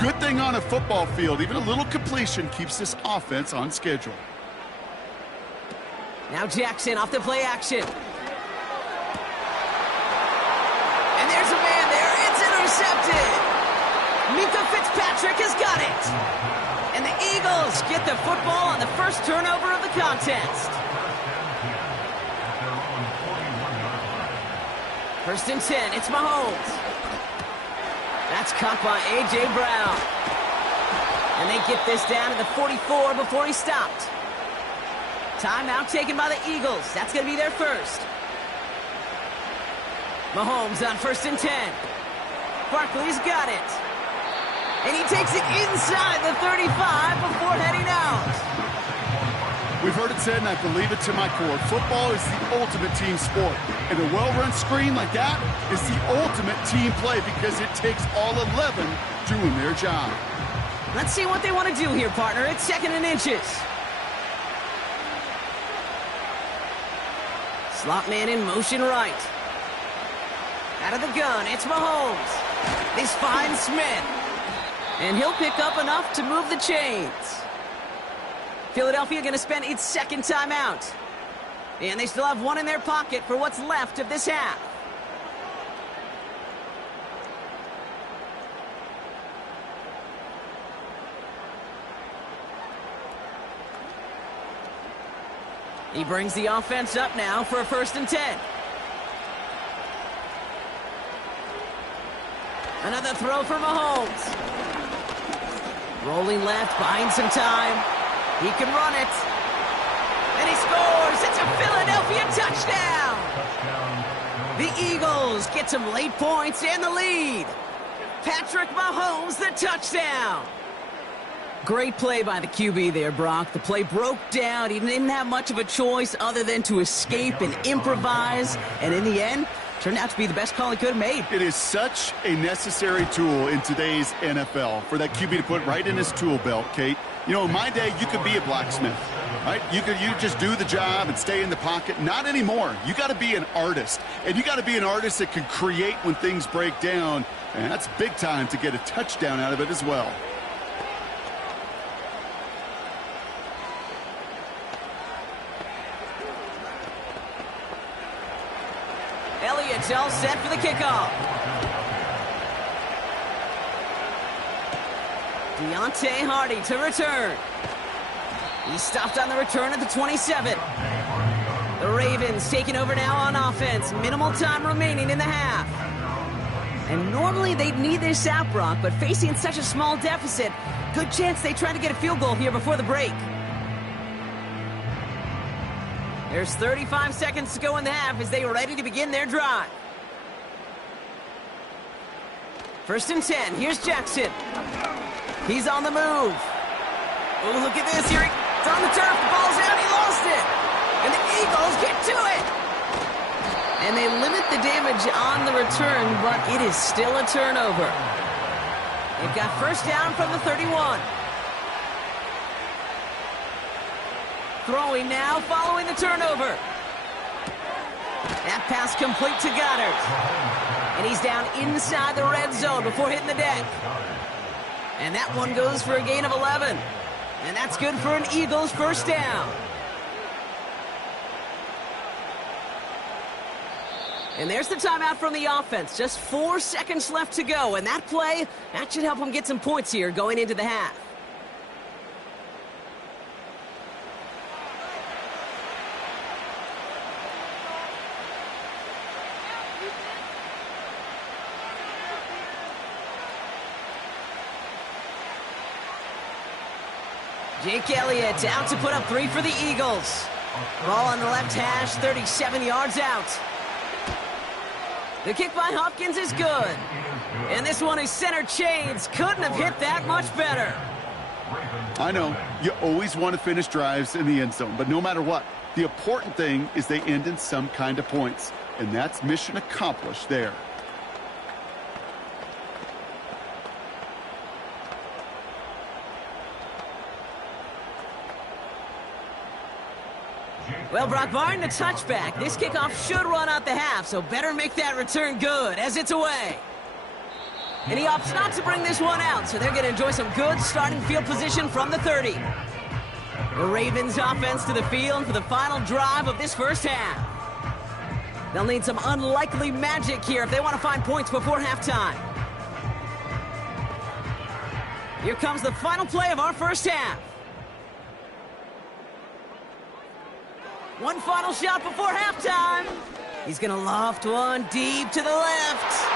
Good thing on a football field. Even a little completion keeps this offense on schedule. Now Jackson off the play action. And there's a man there. It's intercepted. Minkah Fitzpatrick has got it. And the Eagles get the football on the 1st turnover of the contest. 1st and 10, it's Mahomes. That's caught by A.J. Brown. And they get this down to the 44 before he stopped. Timeout taken by the Eagles. That's going to be their 1st. Mahomes on 1st and 10. Barkley's got it. And he takes it inside the 35 before heading out. We've heard it said, and I believe it to my core, football is the ultimate team sport. And a well-run screen like that is the ultimate team play because it takes all 11 doing their job. Let's see what they want to do here, partner. It's 2nd and inches. Slot man in motion right. Out of the gun, it's Mahomes. This finds Smith. And he'll pick up enough to move the chains. Philadelphia going to spend its 2nd timeout. And they still have one in their pocket for what's left of this half. He brings the offense up now for a 1st and 10. Another throw for Mahomes. Rolling left, buying some time. He can run it. And he scores. It's a Philadelphia touchdown. The Eagles get some late points and the lead. Patrick Mahomes, the touchdown. Great play by the QB there, Brock. The play broke down. He didn't have much of a choice other than to escape and improvise. And in the end, Turned out to be the best call he could have made. It is such a necessary tool in today's NFL for that QB to put right in his tool belt, Kate. You know, in my day, you could be a blacksmith, right? You just do the job and stay in the pocket. Not anymore. You got to be an artist, and you got to be an artist that can create when things break down, and that's big time to get a touchdown out of it as well. Elliott's all set for the kickoff. Deontay Hardy to return. He stopped on the return at the 27. The Ravens taking over now on offense. Minimal time remaining in the half. And normally they'd need this out, Brock, but facing such a small deficit, good chance they try to get a field goal here before the break. There's 35 seconds to go in the half as they are ready to begin their drive. 1st and 10. Here's Jackson. He's on the move. Oh, look at this. Here it's on the turf. The ball's out. He lost it. And the Eagles get to it. And they limit the damage on the return, but it is still a turnover. They've got 1st down from the 31. Throwing now, following the turnover. That pass complete to Goddard. And he's down inside the red zone before hitting the deck. And that one goes for a gain of 11. And that's good for an Eagles 1st down. And there's the timeout from the offense. Just 4 seconds left to go. And that play, that should help them get some points here going into the half. Jake Elliott out to put up 3 for the Eagles. Ball on the left hash, 37 yards out. The kick by Hopkins is good. And this one is center chains. Couldn't have hit that much better. I know, you always want to finish drives in the end zone, but no matter what, the important thing is they end in some kind of points. And that's mission accomplished there. Well, Brock, barring the touchback, this kickoff should run out the half, so better make that return good as it's away. And he opts not to bring this one out, so they're going to enjoy some good starting field position from the 30. The Ravens offense to the field for the final drive of this 1st half. They'll need some unlikely magic here if they want to find points before halftime. Here comes the final play of our 1st half. One final shot before halftime. He's going to loft one deep to the left.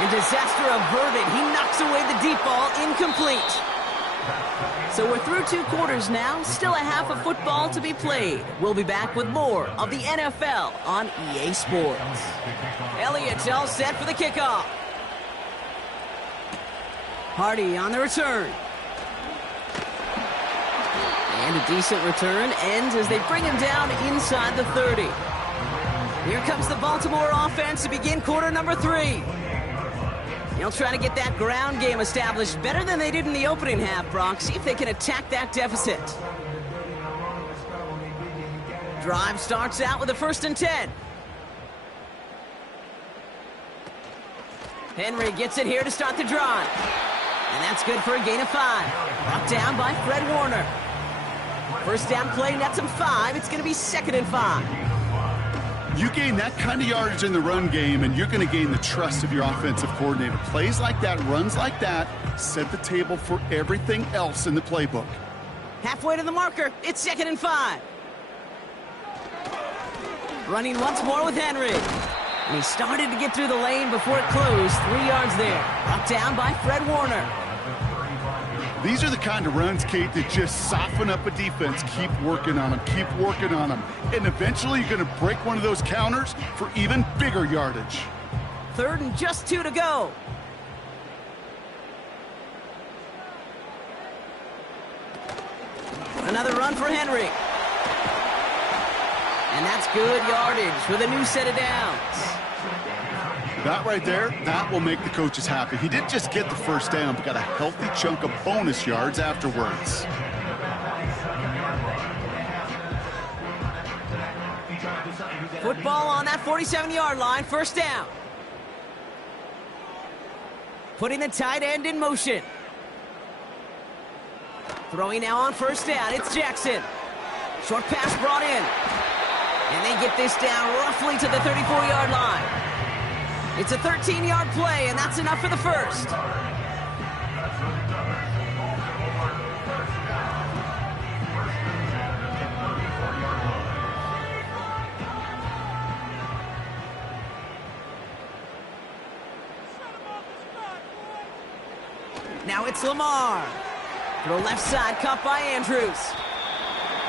And disaster averted. He knocks away the deep ball, incomplete. So we're through 2 quarters now. Still a half of football to be played. We'll be back with more of the NFL on EA Sports. Elliott's all set for the kickoff. Hardy on the return. And a decent return ends as they bring him down inside the 30. Here comes the Baltimore offense to begin quarter number 3. They'll try to get that ground game established better than they did in the opening half, Brock. See if they can attack that deficit. Drive starts out with a 1st and 10. Henry gets it here to start the drive. And that's good for a gain of 5. Brought down by Fred Warner. 1st down play, nets him 5. It's going to be 2nd and 5. You gain that kind of yardage in the run game, and you're going to gain the trust of your offensive coordinator. Plays like that, runs like that, set the table for everything else in the playbook. Halfway to the marker. It's 2nd and 5. Running once more with Henry. And he started to get through the lane before it closed. 3 yards there. Brought down by Fred Warner. These are the kind of runs, Kate, that just soften up a defense. Keep working on them, keep working on them. And eventually you're going to break one of those counters for even bigger yardage. 3rd and just 2 to go. Another run for Henry. And that's good yardage with a new set of downs. That right there, that will make the coaches happy. He didn't just get the first down, but got a healthy chunk of bonus yards afterwards. Football on that 47-yard line, first down. Putting the tight end in motion. Throwing now on first down, it's Jackson. Short pass brought in. And they get this down roughly to the 34-yard line. It's a 13-yard play, and that's enough for the first. Now it's Lamar. Throw left side, caught by Andrews.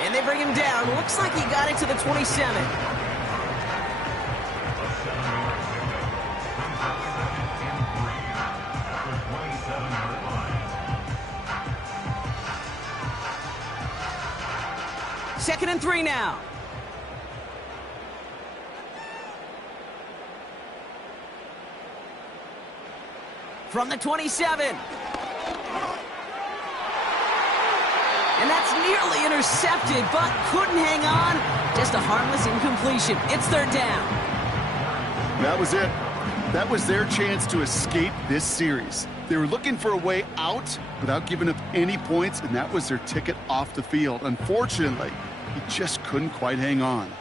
And they bring him down. Looks like he got it to the 27. Second and 3 now. From the 27. And that's nearly intercepted, but couldn't hang on. Just a harmless incompletion. It's third down. That was it. That was their chance to escape this series. They were looking for a way out without giving up any points, and that was their ticket off the field. Unfortunately, he just couldn't quite hang on.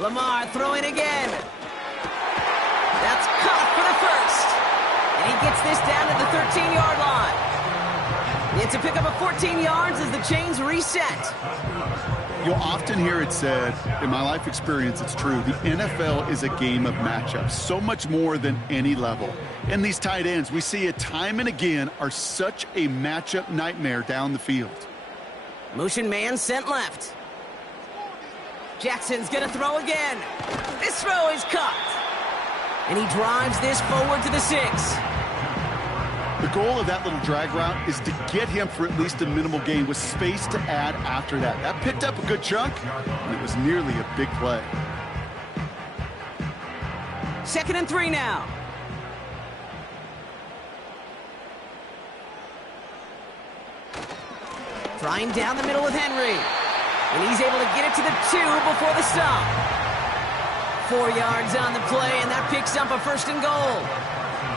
Lamar throwing again. That's caught for the first. And he gets this down to the 13-yard line. It's a pickup of 14 yards as the chains reset. You'll often hear it said, in my life experience, it's true, the NFL is a game of matchups, so much more than any level. And these tight ends, we see it time and again, are such a matchup nightmare down the field. Motion man sent left. Jackson's going to throw again. This throw is caught. And he drives this forward to the 6. The goal of that little drag route is to get him for at least a minimal gain with space to add after that. That picked up a good chunk, and it was nearly a big play. Second and 3 now. Trying down the middle with Henry. And he's able to get it to the 2 before the stop. 4 yards on the play, and that picks up a first and goal.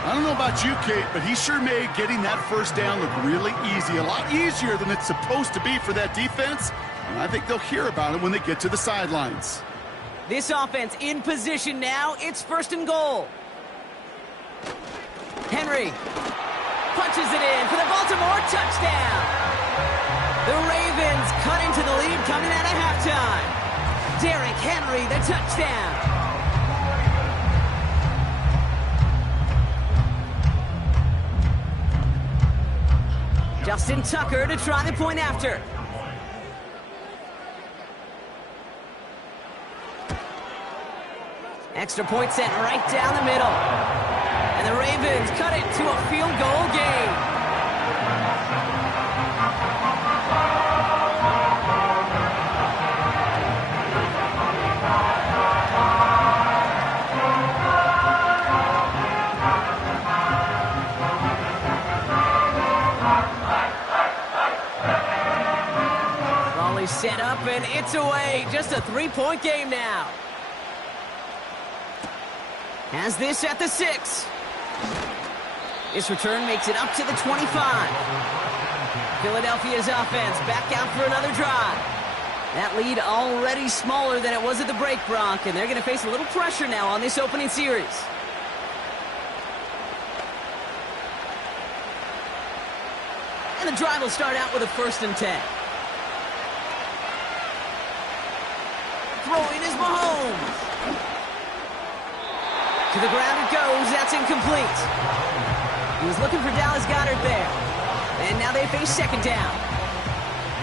I don't know about you, Kate, but he sure made getting that first down look really easy. A lot easier than it's supposed to be for that defense. And I think they'll hear about it when they get to the sidelines. This offense in position now. It's first and goal. Henry punches it in for the Baltimore touchdown. The Ravens cut into the lead coming out of halftime. Derrick Henry, the touchdown. Justin Tucker to try the point after. Extra point set right down the middle. And the Ravens cut it to a field goal game. Set up, and it's away. Just a 3-point game now. Has this at the 6. This return makes it up to the 25. Philadelphia's offense back out for another drive. That lead already smaller than it was at the break, Bronk, and they're going to face a little pressure now on this opening series. And the drive will start out with a 1st and 10. Throwing is Mahomes. To the ground it goes. That's incomplete. He was looking for Dallas Goedert there. And now they face second down.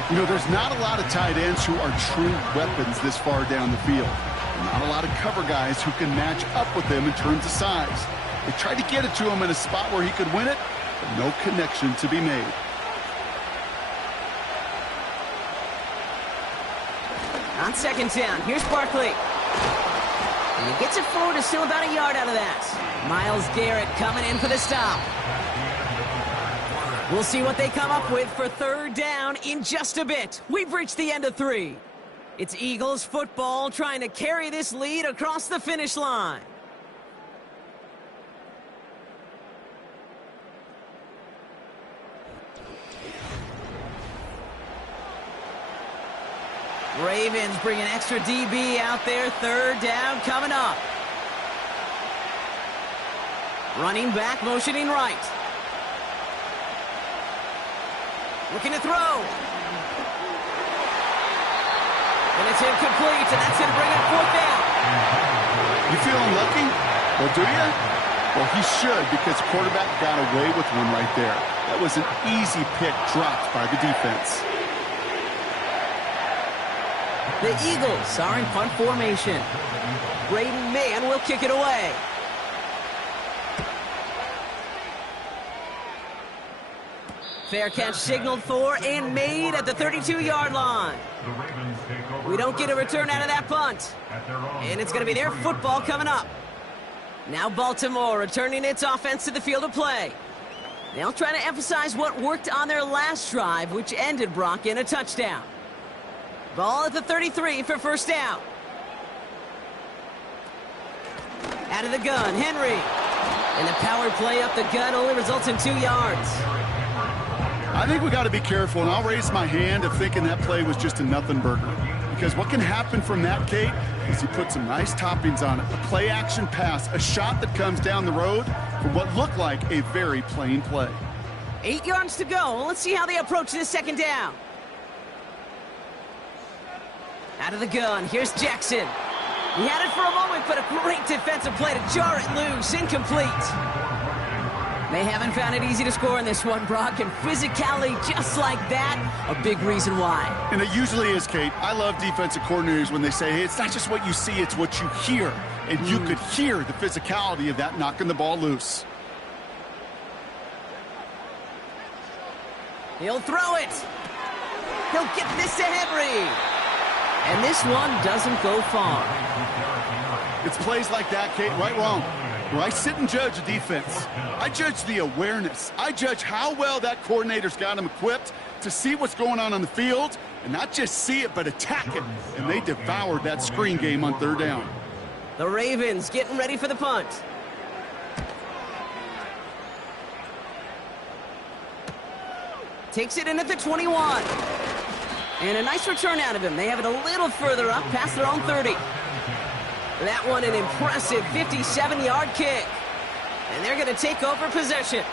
You know, there's not a lot of tight ends who are true weapons this far down the field. Not a lot of cover guys who can match up with them in terms of size. They tried to get it to him in a spot where he could win it, but no connection to be made. On second down, here's Barkley. And he gets it forward, is still about a yard out of that. Myles Garrett coming in for the stop. We'll see what they come up with for third down in just a bit. We've reached the end of 3. It's Eagles football trying to carry this lead across the finish line. Ravens bring an extra DB out there. Third down coming up. Running back, motioning right. Looking to throw. And it's incomplete, and that's going to bring up fourth down. You feeling lucky? Well, do you? Well, he should, because the quarterback got away with one right there. That was an easy pick dropped by the defense. The Eagles are in punt formation. Braden Mann will kick it away. Fair catch signaled for and made at the 32-yard line. We don't get a return out of that punt. And it's going to be their football coming up. Now Baltimore returning its offense to the field of play. They'll try to emphasize what worked on their last drive, which ended, Brock, in a touchdown. Ball at the 33 for first down. Out of the gun, Henry. And the power play up the gun only results in 2 yards. I think we got to be careful, and I'll raise my hand of thinking that play was just a nothing burger. Because what can happen from that, Kate, is you put some nice toppings on it. A play-action pass, a shot that comes down the road for what looked like a very plain play. 8 yards to go. Let's see how they approach this second down. Out of the gun, here's Jackson. He had it for a moment, but a great defensive play to jar it loose. Incomplete. They haven't found it easy to score in this one, Brock, and physicality just like that, a big reason why. And it usually is, Kate. I love defensive coordinators when they say, hey, it's not just what you see, it's what you hear. And you could hear the physicality of that knocking the ball loose. He'll throw it. He'll get this to Henry. And this one doesn't go far. It's plays like that, Kate, right, wrong. Where I sit and judge a defense. I judge the awareness. I judge how well that coordinator's got him equipped to see what's going on the field, and not just see it, but attack it. And they devoured that screen game on third down. The Ravens getting ready for the punt. Takes it in at the 21. And a nice return out of him. They have it a little further up, past their own 30. That one an impressive 57-yard kick. And they're going to take over possession.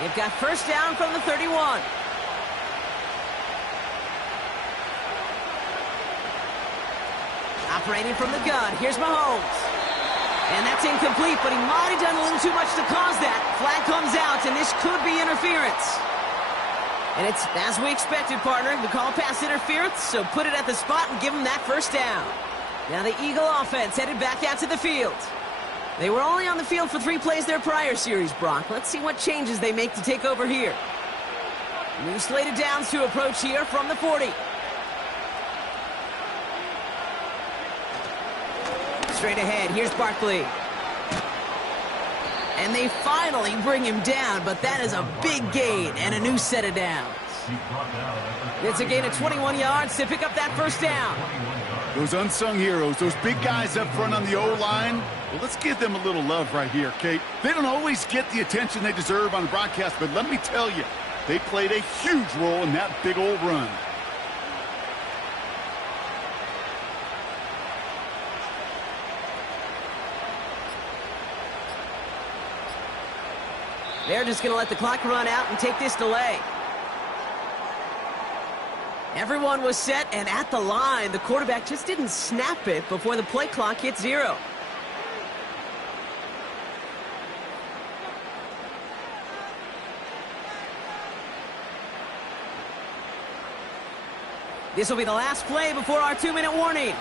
They've got first down from the 31. Operating from the gun, here's Mahomes. And that's incomplete, but he might have done a little too much to cause that. Flag comes out, and this could be interference. And it's as we expected, partner. The call pass interference, so put it at the spot and give them that first down. Now the Eagle offense headed back out to the field. They were only on the field for 3 plays their prior series, Brock. Let's see what changes they make to take over here. New slated downs to approach here from the 40. Straight ahead, here's Barkley. And they finally bring him down, but that is a big gain and a new set of downs. It's a gain of 21 yards to pick up that first down. Those unsung heroes, those big guys up front on the O-line, well, let's give them a little love right here, Kate. They don't always get the attention they deserve on the broadcast, but let me tell you, they played a huge role in that big old run. They're just going to let the clock run out and take this delay. Everyone was set and at the line. The quarterback just didn't snap it before the play clock hit 0. This will be the last play before our 2-minute warning.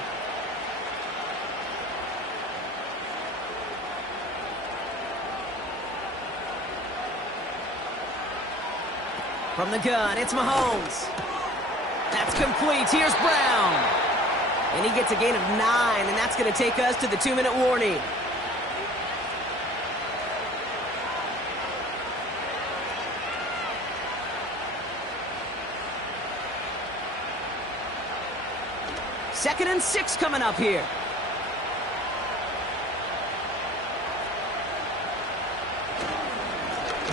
From the gun, it's Mahomes. That's complete. Here's Brown. And he gets a gain of 9, and that's going to take us to the 2-minute warning. Second and 6 coming up here.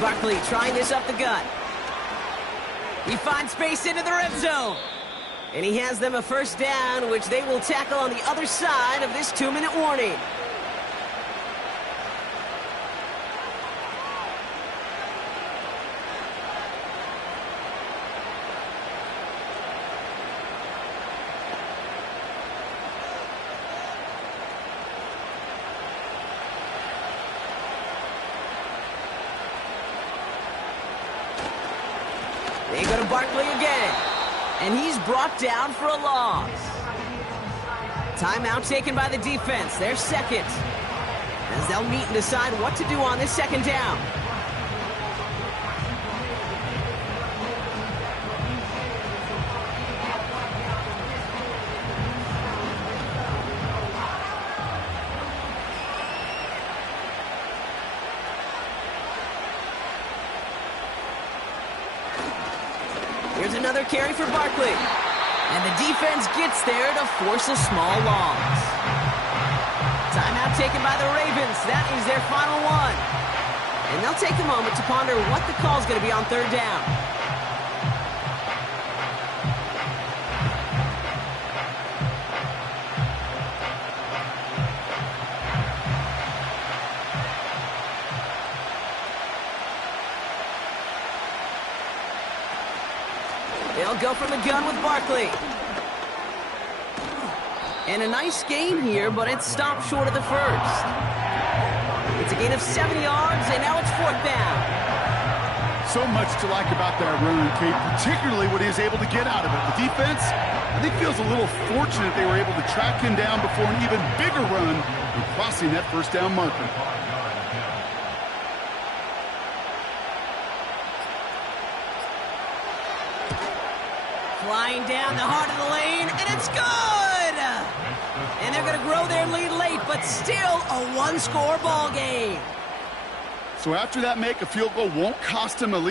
Barkley trying this up the gut. He finds space into the red zone. And he has them a first down, which they will tackle on the other side of this 2-minute warning. They go to Barkley again. And he's brought down for a loss. Timeout taken by the defense. Their second. As they'll meet and decide what to do on this second down. Here's another carry for Barkley. And the defense gets there to force a small loss. Timeout taken by the Ravens. That is their final one. And they'll take a moment to ponder what the call is going to be on third down. They'll go from the gun with Barkley. And a nice gain here, but it's stopped short of the first. It's a gain of 7 yards, and now it's fourth down. So much to like about that run, Kate, particularly what he was able to get out of it. The defense, I think, feels a little fortunate they were able to track him down before an even bigger run and crossing that first down marker. Flying down the heart of the lane, and it's good! And they're going to grow their lead late, but still a one-score ball game. So after that make, a field goal won't cost him a lead.